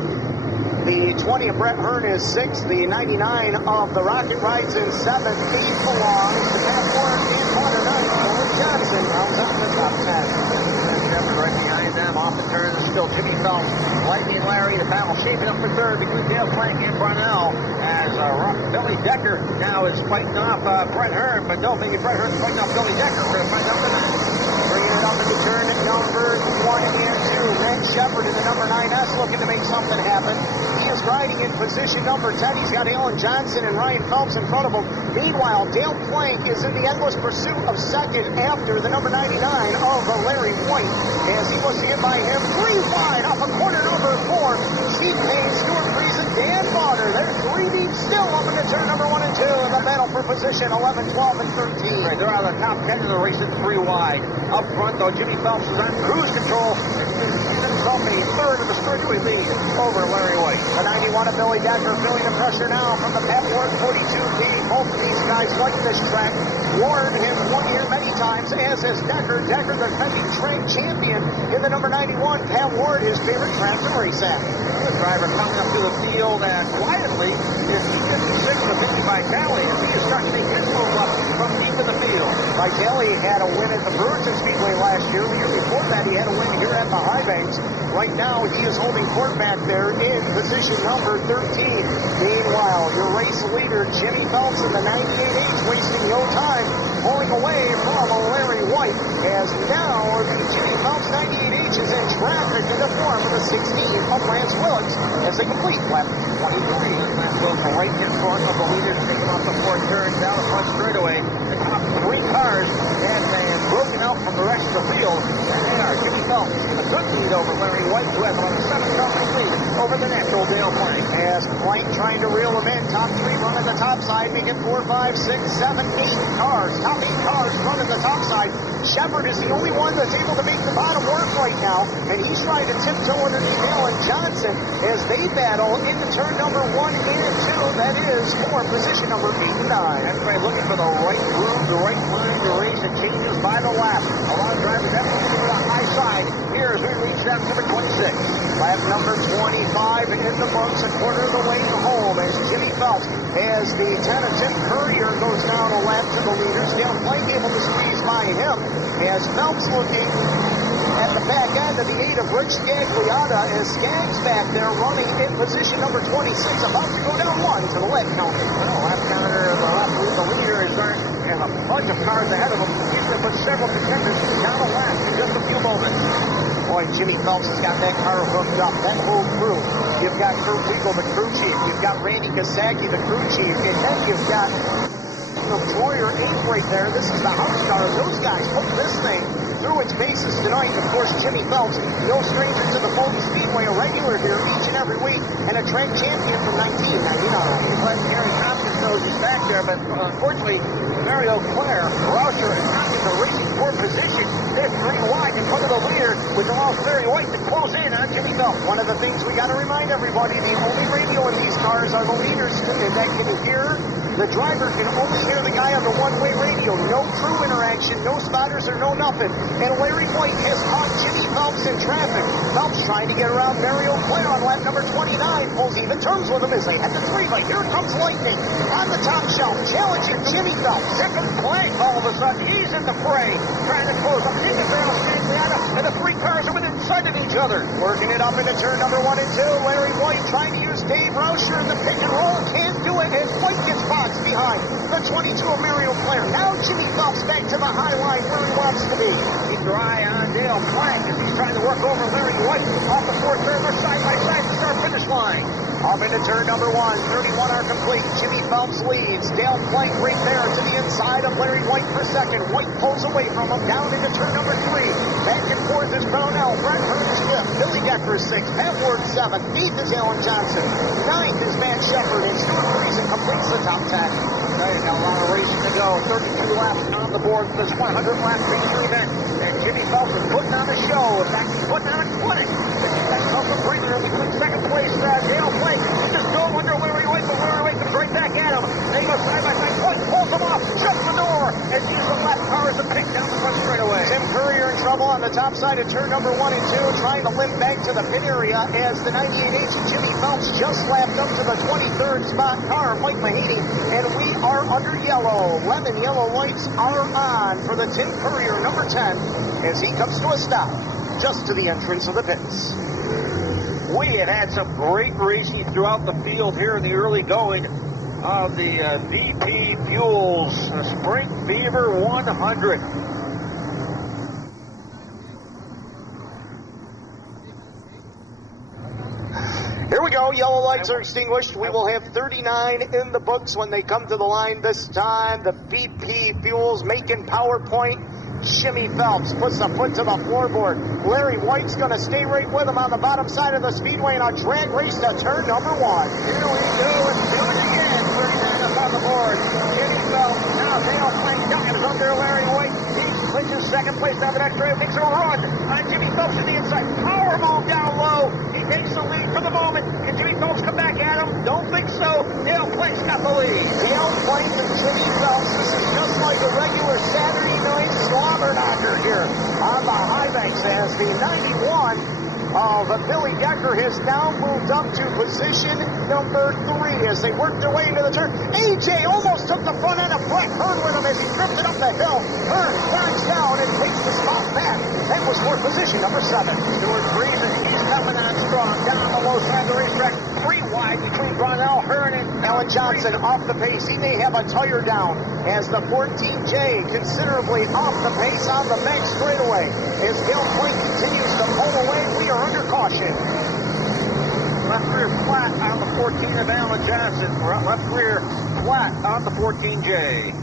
The 20 of Brett Hearn is sixth, the 99 of the Rocket rides in seventh. 8th belongs to Pat Warren and Water 9. Colin Johnson rounds out the top 10. Right behind them, off the turn, is still Jimmy Phelps. Lightning Larry, the battle shaping up for third between Dale Plank and Brownell as Billy Decker now is fighting off Brett Hearn, but no, maybe Brett Hearn's fighting off Billy Decker for fighting off the 9. Bringing it up into turn number 1 and 2. Matt Shepard in the number 9S looking to make something happen. He is riding in position number 10. He's got Alan Johnson and Ryan Phelps in front of him. Meanwhile, Dale Plank is in the endless pursuit of second after the number 99 of Larry White, as he was hit by him 3 wide off of corner number 4. Chief Payne, Stuart Friesen, Dan Bonner. They're 3 deep still up into turn number 1 and 2 in the battle for position 11, 12, and 13. Right, they're out of the top 10 of the race at 3 wide. Up front, though, Jimmy Phelps is on cruise control. Himself a third of the straightaway lead over Larry White. The 91 of Billy Decker feeling the pressure now from the Pat Ward 42D. Both of these guys like this track. Ward has won here many times, as is Decker. Decker, the defending track champion in the number 91. Pat Ward, his favorite track to race at. The driver coming up to the field quietly is 56 of 50 by Tally, as he is starting to get move up from deep in the field. Vitale had a win at the Brewerton Speedway last year. The year before that, he had a win here at the High Banks. Right now, he is holding court back there in position number 13. Meanwhile, your race leader, Jimmy Phelps in the 98H, wasting no time, pulling away from Larry White, as now the Jimmy Phelps 98H is in traffic in the form of the 16 of Lance Willis as they complete lap 23. Lance Willis right in front of the leaders, taking off the 4th turn down the front straightaway. The top 3 cars have been broken out from the rest of the field, and they are Jimmy Phelps a good lead over Larry White, who has about a 7-0 lead over the natural Dale Plank. As Plank trying to reel him in, top 3 running the top side, making 4, 5, 6, 7, 8 cars. Top 8 cars running the top side. Shepard is the only one that's able to make the bottom work right now, and he's trying to tiptoe underneath Alan Johnson as they battle into turn number 1 and 2. That is for position number 8 and 9. That's right, looking for the right groove, the right time to race. It changes by the lap. A lot of drivers have to get to the high side. Here as we reach that number 26. Lap number 25 in the books, a quarter of the way home as Jimmy Phelps, as the 10 of Tim Courier goes down a lap to the leaders. Dale Plank able to squeeze by him as Phelps looking at the back end of the 8 of Rich Gagliata as Skaggs back there running in position number 26, about to go down 1 to the left counter. Well, lap counter, the leader is has a bunch of cars ahead of him. He's going to put several contenders down a lap in just a few moments. Boy, Jimmy Phelps has got that car hooked up, that whole crew. You've got Kurt Wiegel, the crew chief. You've got Randy Kasacki, the crew chief. And then you've got Troyer 8 right there. This is the house car. Those guys put this thing through its paces tonight. Of course, Jimmy Phelps, no stranger to the Fulton Speedway, a regular here each and every week, and a track champion from 1999. But Gary Tompkins knows he's back there, but unfortunately, Mario Claire, Rauscher, and Tompkins are racing for position. They're 3 wide in front of the leader, which allows Larry White to close in on Jimmy Phelps. One of the things we got to remind everybody, the only radio in these cars are the leaders that can hear. The driver can only hear the guy on the one-way radio. No crew interaction, no spotters or no nothing. And Larry White has caught Jimmy Phelps in traffic. Phelps trying to get around Mario Claire on lap number 29. Pulls even terms with him as they head to 3. But here comes Lightning on the top shelf, challenging Jimmy Phelps. Here comes Plank all of a sudden. He's in the fray, trying to close up into Gagliata, and the 3 cars are within sight of each other. Working it up into turn number 1 and 2. Larry White trying to use Dave Rauscher in the pick and roll. Can't do it, and White gets boxed behind the 22 of Mario Claire. Now Jimmy Phelps back to the high line where he wants to be. Keep your eye on Dale Plank as he's trying to work over Larry White off the 4th turn. They're side by side to start finish line. Off into turn number 1. 31 are complete. Jimmy Phelps leads. Dale Plank right there to the inside of Larry White for second. White pulls away from him down into turn number 3. Back and forth is Brownell. Brett Hearns 5th. Billy Decker 6th. Pat Ward 7th. 8th is Alan Johnson. 9th is Matt Shepard. And Stuart Friesen completes the top 10. Right, got a lot of racing to go. 32 laps on the board for this 100-lap feature event. And Jimmy Phelps is putting on a show. In fact, he's putting on a clinic. That's Phelps a breather in between second place. Dale Plank. He just drove under Larry White, but Larry White comes right back at him. They go side by side. White pulls him off. Shuts the door. And uses the left cars to pick down the front straightaway. Tim Courier in trouble on the top side of turn number 1 and 2, trying to limp back to the pit area as the 98H and Jimmy Phelps just lapped up to the 23rd spot car, Mike Mahaney, and we are under yellow. 11 yellow lights are on for the Tim Courier number 10 as he comes to a stop just to the entrance of the pits. We had some great racing throughout the field here in the early going of the VP Fuels Spring Fever 100. lights are extinguished. We will have 39 in the books when they come to the line this time. The BP Fuels making PowerPoint. Jimmy Phelps puts a foot to the floorboard. Larry White's going to stay right with him on the bottom side of the speedway in a drag race to turn number 1. Here we go. It's going again. 39 up on the board. Jimmy Phelps. Now Dale Plank dives under Larry White. He clinches second place down the next trail. Makes a run. Jimmy Phelps to the inside. Powerbomb down low. He takes the lead for the moment. Can Jimmy Phelps come back at him? Don't think so. Dale Plank's got the lead. Dale Plank and Jimmy Phelps. This is just like a regular Saturday night slobber knocker here on the Highbanks as the 91 of Billy Decker has now moved up to position number 3 as they work their way into the turn. AJ almost took the front end of Brett Hearn with him as he drifted up the hill. Hearn turns down and takes the spot back. That was for position number 7. Stuart Friesen, he's coming on strong down the low side of the racetrack. 3 wide between Brunell, Hearn, and Alan Johnson off the pace. He may have a tire down as the 14J considerably off the pace on the back straightaway. As Dale Plank continues to pull away, we are under caution. Left rear flat on the 14 of Alan Johnson. Left rear flat on the 14J.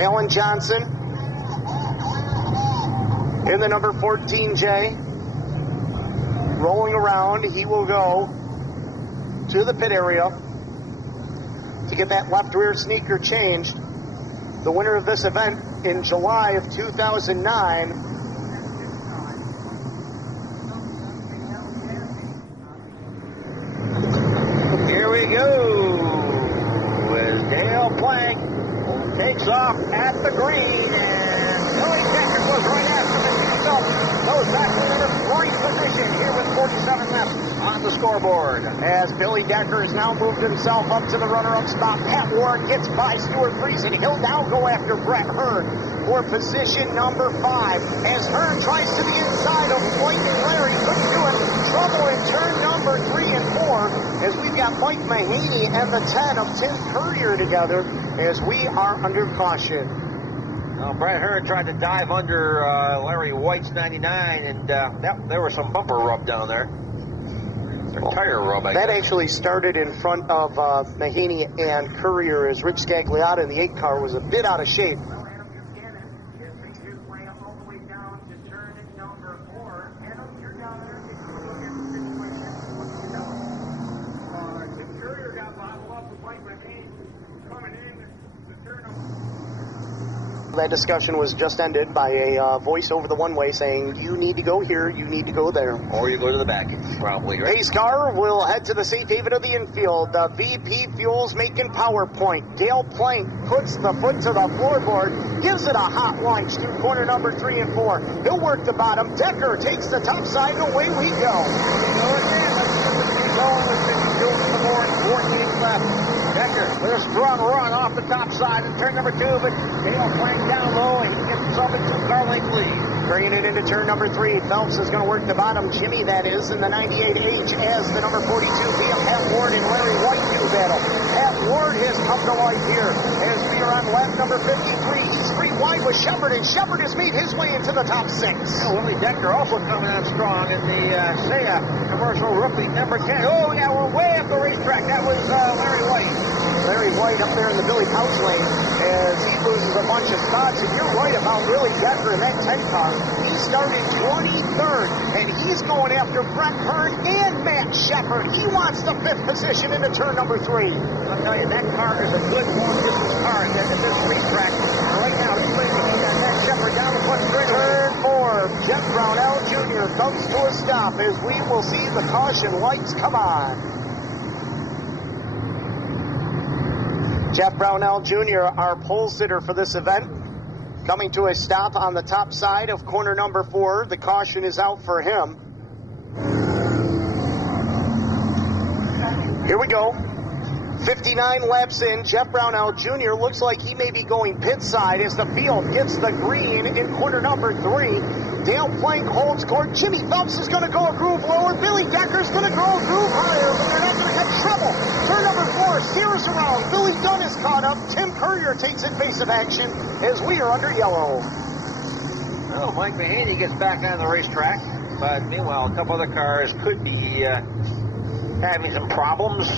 Alan Johnson in the number 14J. Rolling around, he will go to the pit area to get that left rear sneaker changed. The winner of this event in July of 2009. Here we go. As Dale Plank takes off at the green, and Billy Decker was right after him himself. Goes back to the number 3 position here with 47 left on the scoreboard. As Billy Decker has now moved himself up to the runner-up spot. Pat Ward gets by Stuart Friesen. He'll now go after Brett Hearn for position number 5. As Hearn tries to the inside of White and Larry. Couldn't do it. Trouble in turn number 3 and 4 as we've got Mike Mahaney and the 10 of Tim Courier together as we are under caution. Brett Hearn tried to dive under Larry White's 99, and there was some bumper rub down there. Tire rub, I guess. That actually started in front of Mahaney and Courier as Rich Scagliotta in the 8 car was a bit out of shape. That discussion was just ended by a voice over the one-way saying, you need to go here, you need to go there. Or you go to the back, probably, right? Pace car will head to the safe haven of the infield. The VP Fuels making PowerPoint. Dale Plank puts the foot to the floorboard, gives it a hot launch through corner number 3 and 4. He'll work the bottom. Decker takes the top side, and away we go. The board, 14 left. Decker with a strong run off the top side in turn number 2, but Dale Plank down low, and he gets himself a 2-car length lead. Bringing it into turn number 3. Phelps is going to work the bottom. Jimmy, that is, in the 98H as the number 42 PM Pat Ward and Larry White do battle. Pat Ward has come to life here as we are on lap number 53. He's 3 wide with Shepard, and Shepard has made his way into the top 6. Willie Decker also coming on strong in the Saya commercial rookie number 10. Oh, yeah, we're way up the racetrack. That was Larry White. Larry White up there in the Billy Pouch lane as he loses a bunch of spots. And you're right about Willie Decker in that 10 car. He started 23rd, and he's going after Brett Hearn and Matt Shepard. He wants the 5th position into turn number 3. I'll tell you, that car is a good long-distance car at this racetrack. Right now, he's racing with Matt Shepard down the front straight. Turn 4, Jeff Brownell Jr. comes to a stop as we will see the caution lights come on. Jeff Brownell Jr., our pole sitter for this event, coming to a stop on the top side of corner number 4. The caution is out for him. Here we go. 59 laps in. Jeff Brownell Jr. looks like he may be going pit side as the field gets the green in corner number 3. Dale Plank holds court. Jimmy Phelps is going to go a groove lower. Billy Decker's going to go a groove higher, but they're not going to have trouble. Turn number 4 steers around. Billy Dunn is caught up. Tim Courier takes invasive action as we are under yellow. Well, Mike Mahaney gets back on the racetrack, but meanwhile, a couple other cars could be having some problems.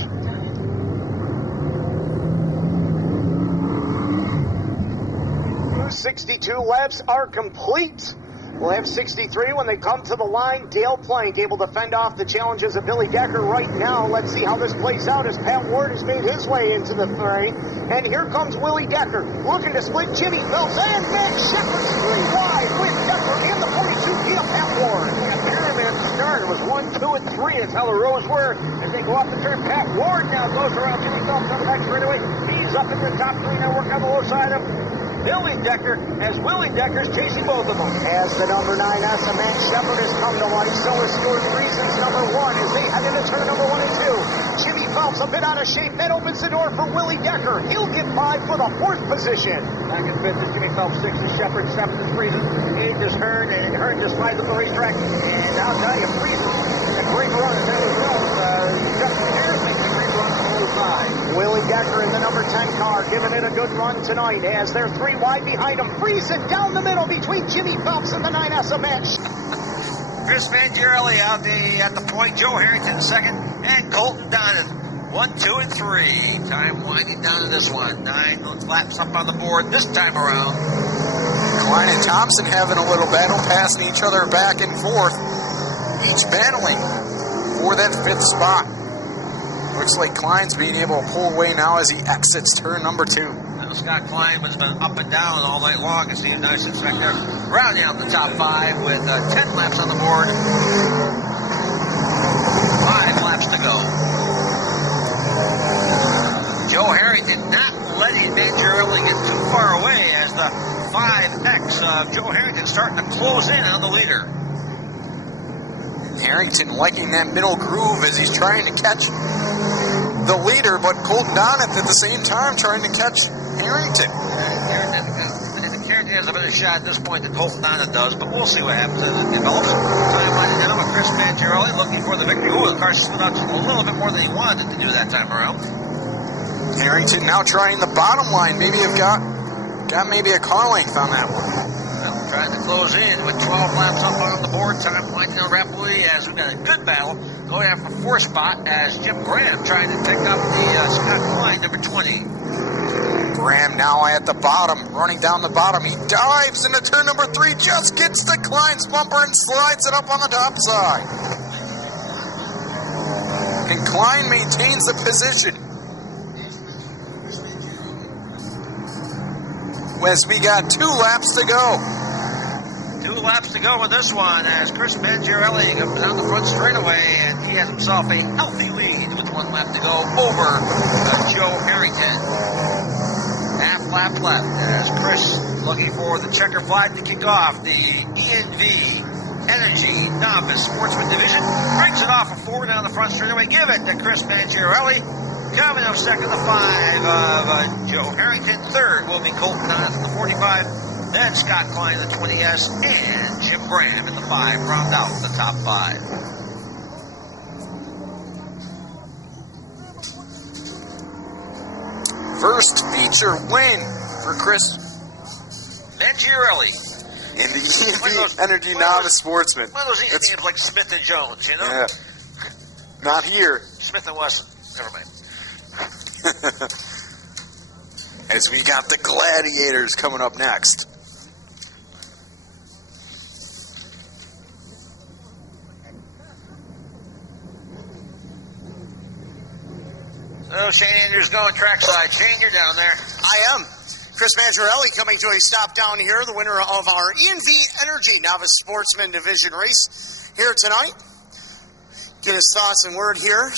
62 laps are complete. Lap 63, when they come to the line, Dale Plank able to fend off the challenges of Billy Decker right now. Let's see how this plays out as Pat Ward has made his way into the fray. And here comes Willie Decker, looking to split Jimmy Phelps and Max Shepard 3 wide with Decker and the 42 feet of Pat Ward. And Pyramid at the start, it was 1, 2, and 3. That's how the rows were. As they go off the turn, Pat Ward now goes around Jimmy Phelps on the back straightaway. He's up in the top 3 now, working on the low side of Billy Decker, as Willie Decker's chasing both of them. As the number 9 Asa Max Shepard has come to light, so is Stuart Reason's number 1 as they head into turn number 1 and 2. Jimmy Phelps a bit out of shape. That opens the door for Willie Decker. He'll get by for the 4th position. Back in 5th is Jimmy Phelps, 6th is Shepard, 7th is Reason, 8th is Hearn, and Hearn just slides up the racetrack. And I'll tell you, Reason, a great run. That was Justin Harris makes a great run on the low side. Willie Decker in the number 10 car, giving it a good run tonight as they're 3 wide behind him. Friesen down the middle between Jimmy Phelps and the 9 Asa Max. Chris Mangiarelli out at the point. Joe Harrington second, and Colton Donnan 1, 2, and 3. Time winding down to this one. 9 laps up on the board this time around. Klein and Thompson having a little battle, passing each other back and forth, each battling for that 5th spot. Looks like Klein's being able to pull away now as he exits turn number 2. Now Scott Klein has been up and down all night long. It's the nice back there, rounding out the top 5 with 10 laps on the board. 5 laps to go. Joe Harrington not letting Mangiarelli get too far away as the 5X of Joe Harrington starting to close in on the leader. Harrington liking that middle groove as he's trying to catch the leader, but Colton Donnan at the same time trying to catch Harrington. Harrington has a better shot at this point than Colton Donnan does, but we'll see what happens as it develops. Time winding down with Chris Mangiarelli looking for the victory. Ooh, the car slid out just a little bit more than he wanted it to do that time around. Harrington now trying the bottom line. Maybe have got maybe a car length on that one. Trying to close in with 12 laps up on the board. Time winding down rapidly as we've got a good battle going after the 4th spot as Jim Graham trying to pick up the Scott Klein number 20. Graham now at the bottom, running down the bottom. He dives into turn number 3, just gets the Klein's bumper and slides it up on the top side. And Klein maintains the position. As we got 2 laps to go. 2 laps to go with this one as Chris Mangiarelli comes down the front straightaway and he has himself a healthy lead with 1 lap to go over Joe Harrington. Half lap left as Chris looking for the checker flag to kick off the ENV Energy Novice Sportsman Division. Breaks it off a 4 down the front straightaway. Give it to Chris Mangiarelli. Coming up second, the 5 of Joe Harrington. Third will be Colton Donnan in the 45. Then Scott Klein in the 20S and Jim Graham in the 5 round out the top 5. First feature win for Chris Mangiarelli in the ENV Energy Novice Sportsman. One of those names like Smith and Jones, you know? Yeah. Not here. Smith and Wesson. Never mind. As we got the Gladiators coming up next. Oh, St. Andrews going trackside. Shane, you're down there. I am. Chris Mangiarelli coming to a stop down here, the winner of our ENV Energy Novice Sportsman Division race here tonight. Get his thoughts and word here.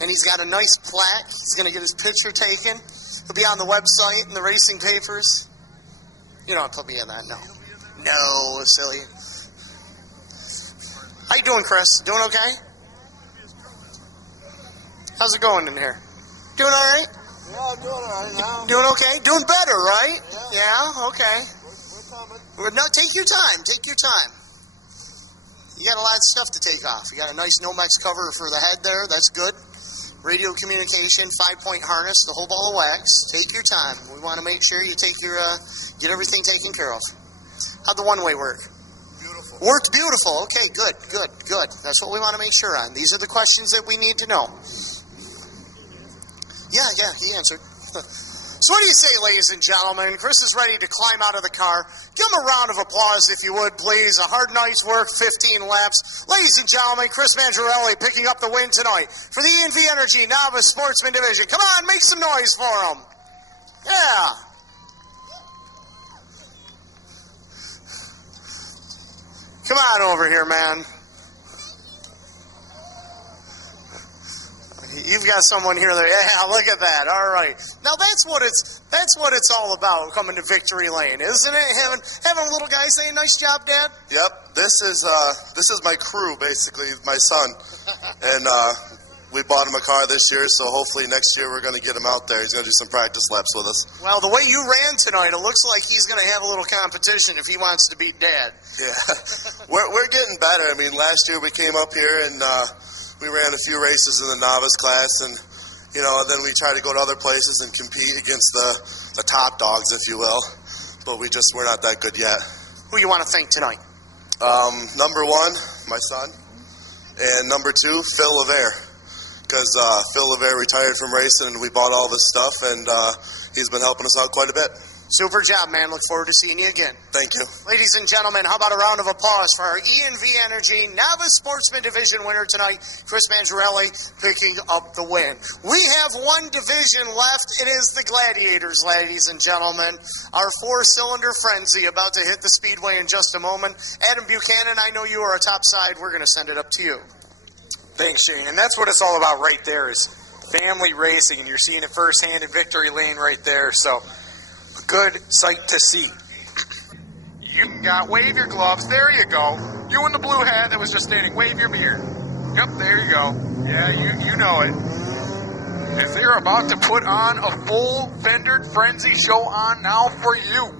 And he's got a nice plaque. He's going to get his picture taken. He'll be on the website and the racing papers. You don't have to put me in that, no. No, silly. How you doing, Chris? Doing okay? How's it going in here? Doing all right? Yeah, I'm doing all right now. Doing okay? Doing better, right? Yeah. Okay. We're coming. No, take your time. Take your time. You got a lot of stuff to take off. You got a nice Nomex cover for the head there. That's good. Radio communication, 5-point harness, the whole ball of wax. Take your time. We want to make sure you take your get everything taken care of. How'd the one-way work? Worked beautiful. Okay, good. That's what we want to make sure on. These are the questions that we need to know. Yeah, he answered. So what do you say, ladies and gentlemen? Chris is ready to climb out of the car. Give him a round of applause, if you would, please. A hard night's work, 15 laps. Ladies and gentlemen, Chris Mangiarelli picking up the win tonight for the E&V Energy Novice Sportsman Division. Come on, make some noise for him. Yeah. Come on over here, man. You've got someone here that, yeah, look at that. All right. Now that's what it's all about, coming to Victory Lane, isn't it? Having a little guy say, "Nice job, Dad." Yep. This is my crew, basically, my son. And we bought him a car this year, so hopefully next year we're going to get him out there. He's going to do some practice laps with us. Well, the way you ran tonight, it looks like he's going to have a little competition if he wants to beat Dad. Yeah. We're getting better. I mean, last year we came up here and we ran a few races in the novice class, and then we try to go to other places and compete against the top dogs, if you will. But we're not that good yet. Who you want to thank tonight? Number one, my son, and number two, Phil LeVere, because Phil LeVere retired from racing, and we bought all this stuff, and he's been helping us out quite a bit. Super job, man. Look forward to seeing you again. Thank you. Ladies and gentlemen, how about a round of applause for our E&V Energy Novice Sportsman Division winner tonight, Chris Mangiarelli, picking up the win. We have one division left. It is the Gladiators, ladies and gentlemen. Our four-cylinder frenzy about to hit the speedway in just a moment. Adam Buchanan, I know you are a top side. We're going to send it up to you. Thanks, Shane. And that's what it's all about right there, is family racing. And you're seeing it firsthand in Victory Lane right there. So, a good sight to see. You wave your gloves. There you go. You in the blue hat that was just standing. Wave your beard. Yep, there you go. Yeah, you know it. As they're about to put on a full Fendered Frenzy show on now for you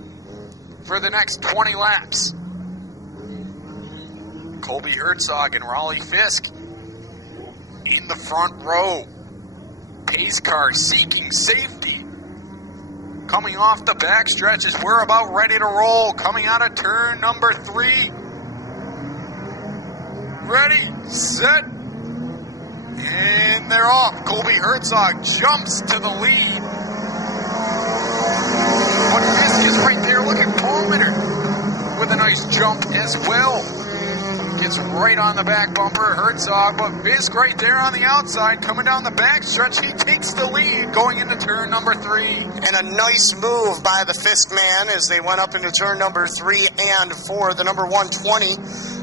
for the next 20 laps. Colby Herzog and Raleigh Fisk in the front row. Pace car seeking safety. Coming off the back stretch as we're about ready to roll. Coming out of turn number 3. Ready, set, and they're off. Colby Herzog jumps to the lead. But Fisk is right there. Look at Palmer with a nice jump as well. Gets right on the back bumper, Herzog, but Fisk right there on the outside, coming down the back stretch. He takes the lead going into turn number 3. And a nice move by the Fisk man as they went up into turn number 3 and 4. The number 120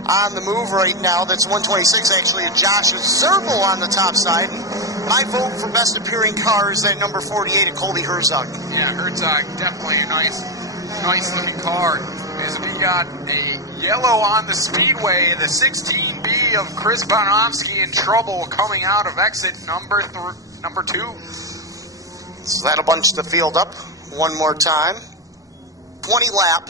on the move right now. That's 126 actually. Josh Zerbil on the top side. And my vote for best appearing car is that number 48 at Colby Herzog. Yeah, Herzog, definitely a nice looking car. As we got a yellow on the speedway, the 16B of Chris Bonomsky in trouble coming out of exit number 2. So that'll bunch the field up one more time. 20 lap.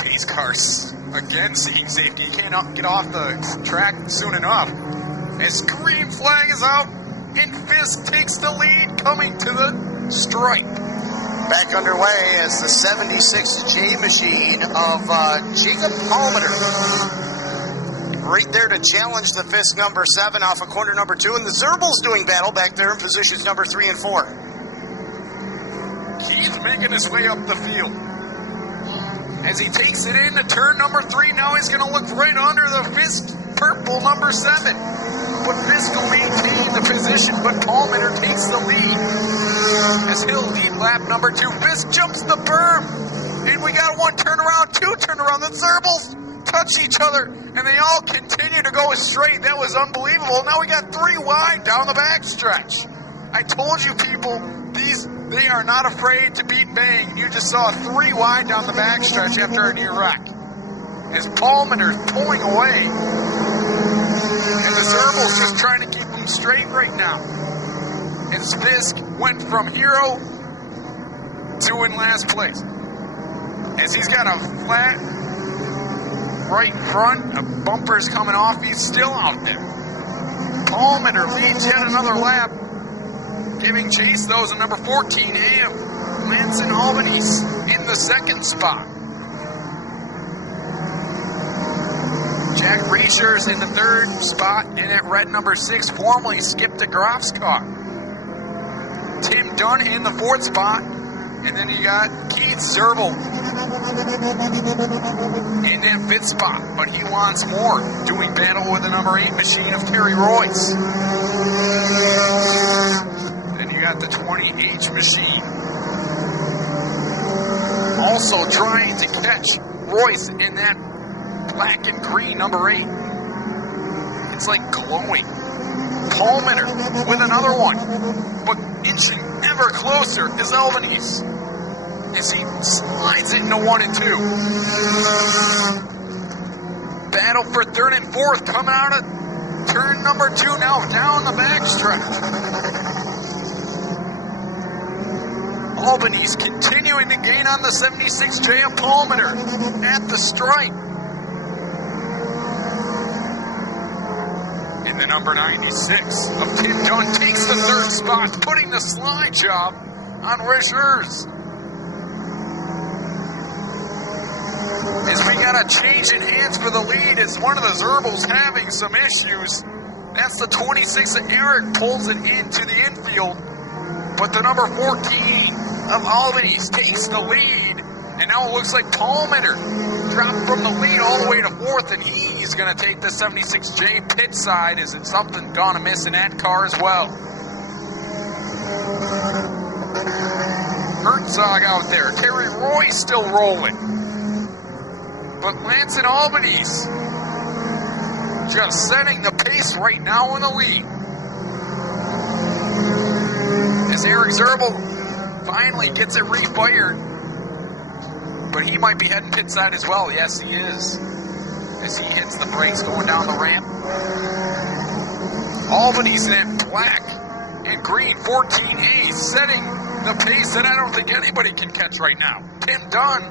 Pace cars again seeking safety. You can't get off the track soon enough. As green flag is out, and Fisk takes the lead coming to the stripe. Back underway as the 76J machine of Jacob Palmer. Right there to challenge the Fisk number 7 off of corner number 2. And the Zerbil's doing battle back there in positions number 3 and 4. He's making his way up the field. As he takes it into turn number 3, now he's going to look right under the Fisk purple number 7. But Fisk will maintain the position, but Palmer takes the lead. As he'll lead lap number 2. Fisk jumps the berm. And we got 1 turnaround, 2 turnaround. The Zerbils touch each other, and they all continue to go straight. That was unbelievable. Now we got 3 wide down the backstretch. I told you people, they are not afraid to beat Bang. You just saw 3 wide down the backstretch after a near wreck. As Palmer's pulling away, and the Zerbils just trying to keep them straight right now. As Fisk went from hero to in last place. As he's got a flat right front, a bumper's coming off, he's still out there. Palmer leads yet another lap, giving chase those in number 14, Manson Albanese in the second spot. Jack Reacher's in the third spot, and at red number 6, formerly Skip DeGrofscott. Tim Dunn in the fourth spot, and then you got Keith Zerbel in that fifth spot, but he wants more, doing battle with the number 8 machine of Terry Royce. Then you got the 20H machine, also trying to catch Royce in that black and green number 8. It's like glowing. Palmer with another one, but inching ever closer is Albanese as he slides it into 1 and 2. Battle for third and fourth coming out of turn number 2 now down the backstretch. Albanese continuing to gain on the 76J of Palmer at the stripe. And the number 96 of Tim Dunn takes the third spot, putting the slide job on Richers. As we got a change in hands for the lead, as one of the Zerbels having some issues. That's the 26 of Eric pulls it into the infield, but the number 14 of Albany takes the lead, and now it looks like Palmer dropped from the lead all the way to fourth, and he's going to take the 76J pit side. Is it something gone amiss in that car as well? Herzog out there, Terry Royce still rolling, but Lance and Albany's just setting the pace right now in the lead. As Eric Zerbel finally gets it refired, but he might be heading pit side as well. Yes, he is, as he hits the brakes going down the ramp. Albany's in black and green 14A, setting the pace that I don't think anybody can catch right now. Tim Dunn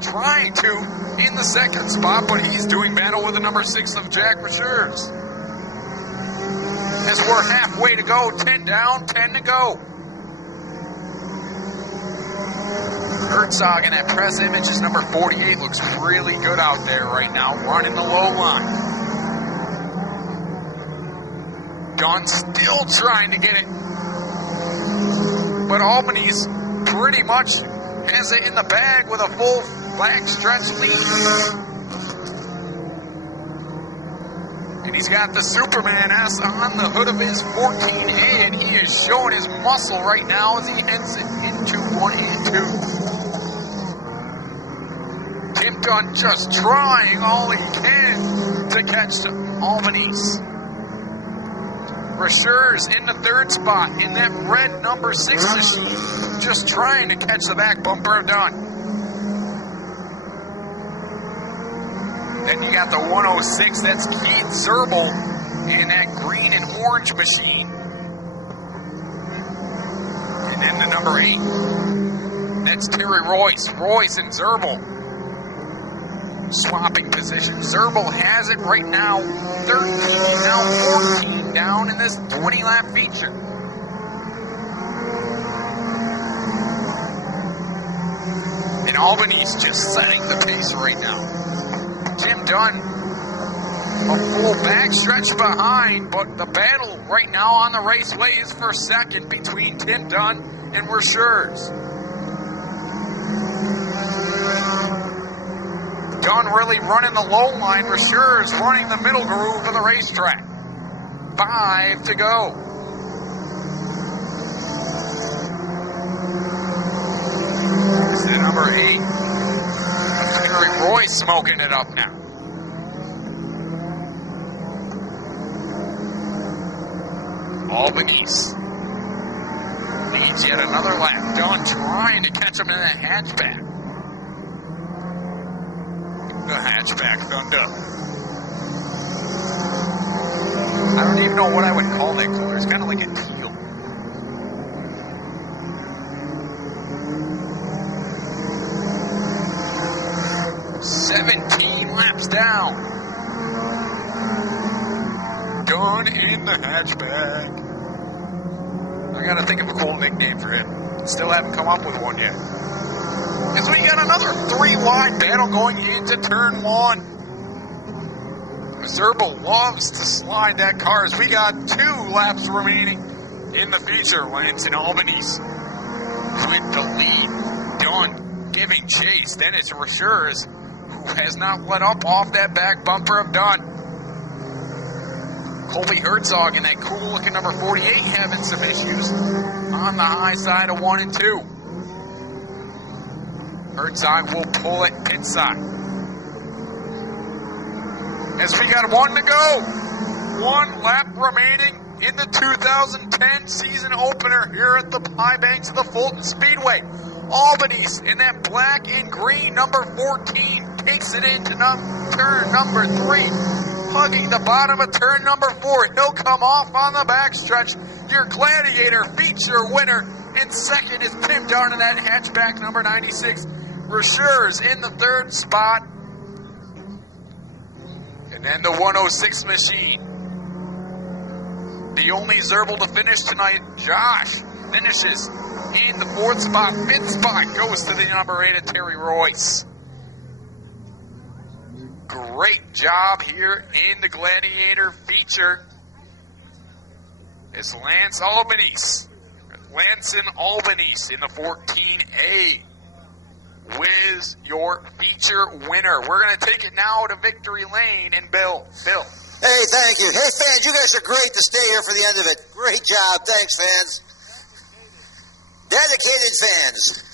trying to in the second spot, but he's doing battle with the number 6 of Jack Richers. As we're halfway to go, 10 down, 10 to go. Herzog in that press image is number 48. Looks really good out there right now, running the low line. Dunn still trying to get it, but Albany's pretty much has it in the bag with a full back stretch lead. And he's got the Superman S on the hood of his 14A, and he is showing his muscle right now as he heads it into 182. Tim Dunn just trying all he can to catch Albany's. Richers in the third spot in that red number 6 machine, just trying to catch the back bumper of Dunn. Then you got the 106, that's Keith Zerbel in that green and orange machine. And then the number 8, that's Terry Royce. Royce and Zerbel swapping position. Zerbel has it right now, 13, now 14 down in this 20-lap feature. And Albany's just setting the pace right now. Tim Dunn, a full back stretch behind, but the battle right now on the raceway is for second between Tim Dunn and Richers. Dunn really running the low line. Richers running the middle groove of the racetrack. 5 to go. This is number 8. Terry Royce smoking it up now. Albanese needs yet another lap. Dunn trying to catch him in that hatchback. The hatchback thunder. I don't even know what I would call that color. It's kind of like a teal. Laps down. Dunn in the hatchback. I gotta think of a cool nickname for him. Still haven't come up with one yet. And so we got another 3 wide battle going into turn 1. Zerbil loves to slide that car as we got 2 laps remaining in the feature. Lance and Albanese with the lead. Dunn giving chase. Then it's Rashers, who has not let up off that back bumper of Dunn. Colby Herzog and that cool-looking number 48 having some issues on the high side of 1 and 2. Herzog will pull it pit side. As we got 1 to go. 1 lap remaining in the 2010 season opener here at the High Banks of the Fulton Speedway. Albanese in that black and green number 14 takes it into turn number 3. Hugging the bottom of turn number 4. He'll come off on the backstretch. Your Gladiator feature winner in second is pinned down to that hatchback number 96. Rashers in the 3rd spot. And then the 106 machine. The only Zerbil to finish tonight, Josh, finishes in the 4th spot. 5th spot goes to the number 8 of Terry Royce. Great job here in the Gladiator feature. It's Lance Albanese in the 14A with your feature winner. We're going to take it now to Victory Lane and Bill. Hey, thank you. Hey, fans, you guys are great to stay here for the end of it. Great job. Thanks, fans. Dedicated fans.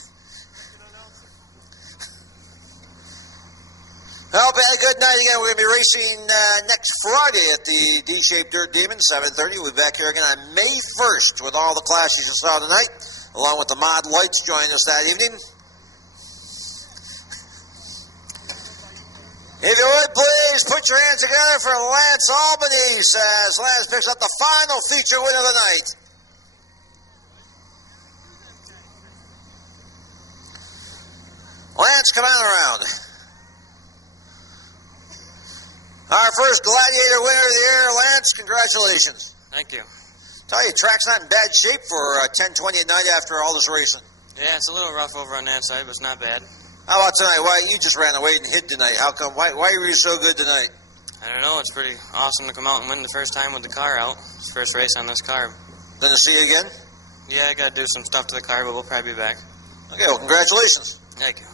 Well, have a good night again. We're going to be racing next Friday at the D-Shaped Dirt Demon, 7:30. We'll be back here again on May 1st with all the classes you saw tonight, along with the Mod Lights joining us that evening. If you would, please put your hands together for Lance Albanese as Lance picks up the final feature win of the night. Lance, come on around. Our first Gladiator winner of the year, Lance, congratulations. Thank you. Tell you, track's not in bad shape for 10:20 at night after all this racing. Yeah, it's a little rough over on that side, but it's not bad. How about tonight? Why you just ran away and hid tonight? How come? Why were you so good tonight? I don't know. It's pretty awesome to come out and win the first time with the car out. It's the first race on this car. Then to see you again? Yeah, I got to do some stuff to the car, but we'll probably be back. Okay, well, congratulations. Thank you.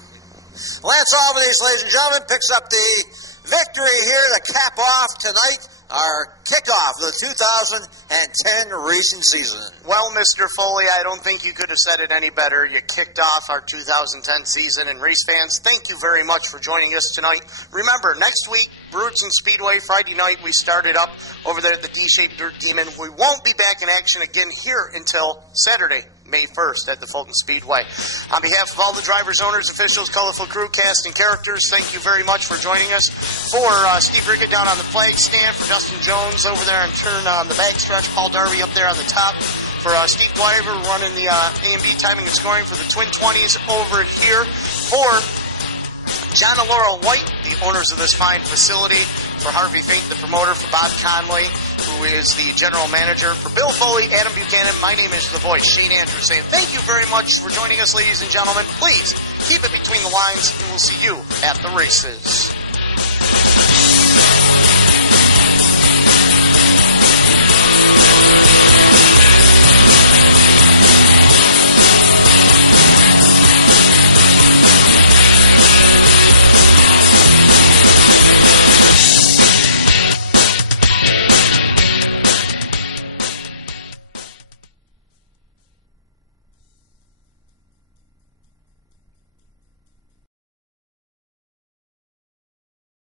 Lance Albanese, ladies and gentlemen, picks up the victory here to cap off tonight our kickoff of the 2010 racing season. Well, Mr. Foley, I don't think you could have said it any better. You kicked off our 2010 season, and race fans, thank you very much for joining us tonight. Remember, next week, Brewerton Speedway, Friday night, we started up over there at the D-Shaped Dirt Demon. We won't be back in action again here until Saturday, May 1st at the Fulton Speedway. On behalf of all the drivers, owners, officials, colorful crew, cast, and characters, thank you very much for joining us. For Steve Rickett down on the flag stand, for Dustin Jones over there and turn on the backstretch, Paul Darby up there on the top, for Steve Gleiver running the A&B timing and scoring for the Twin 20s over here, for John and Laurel White, the owners of this fine facility, for Harvey Fink, the promoter, for Bob Conley, who is the general manager, for Bill Foley, Adam Buchanan. My name is The Voice, Shane Andrews, saying thank you very much for joining us, ladies and gentlemen. Please keep it between the lines, and we'll see you at the races.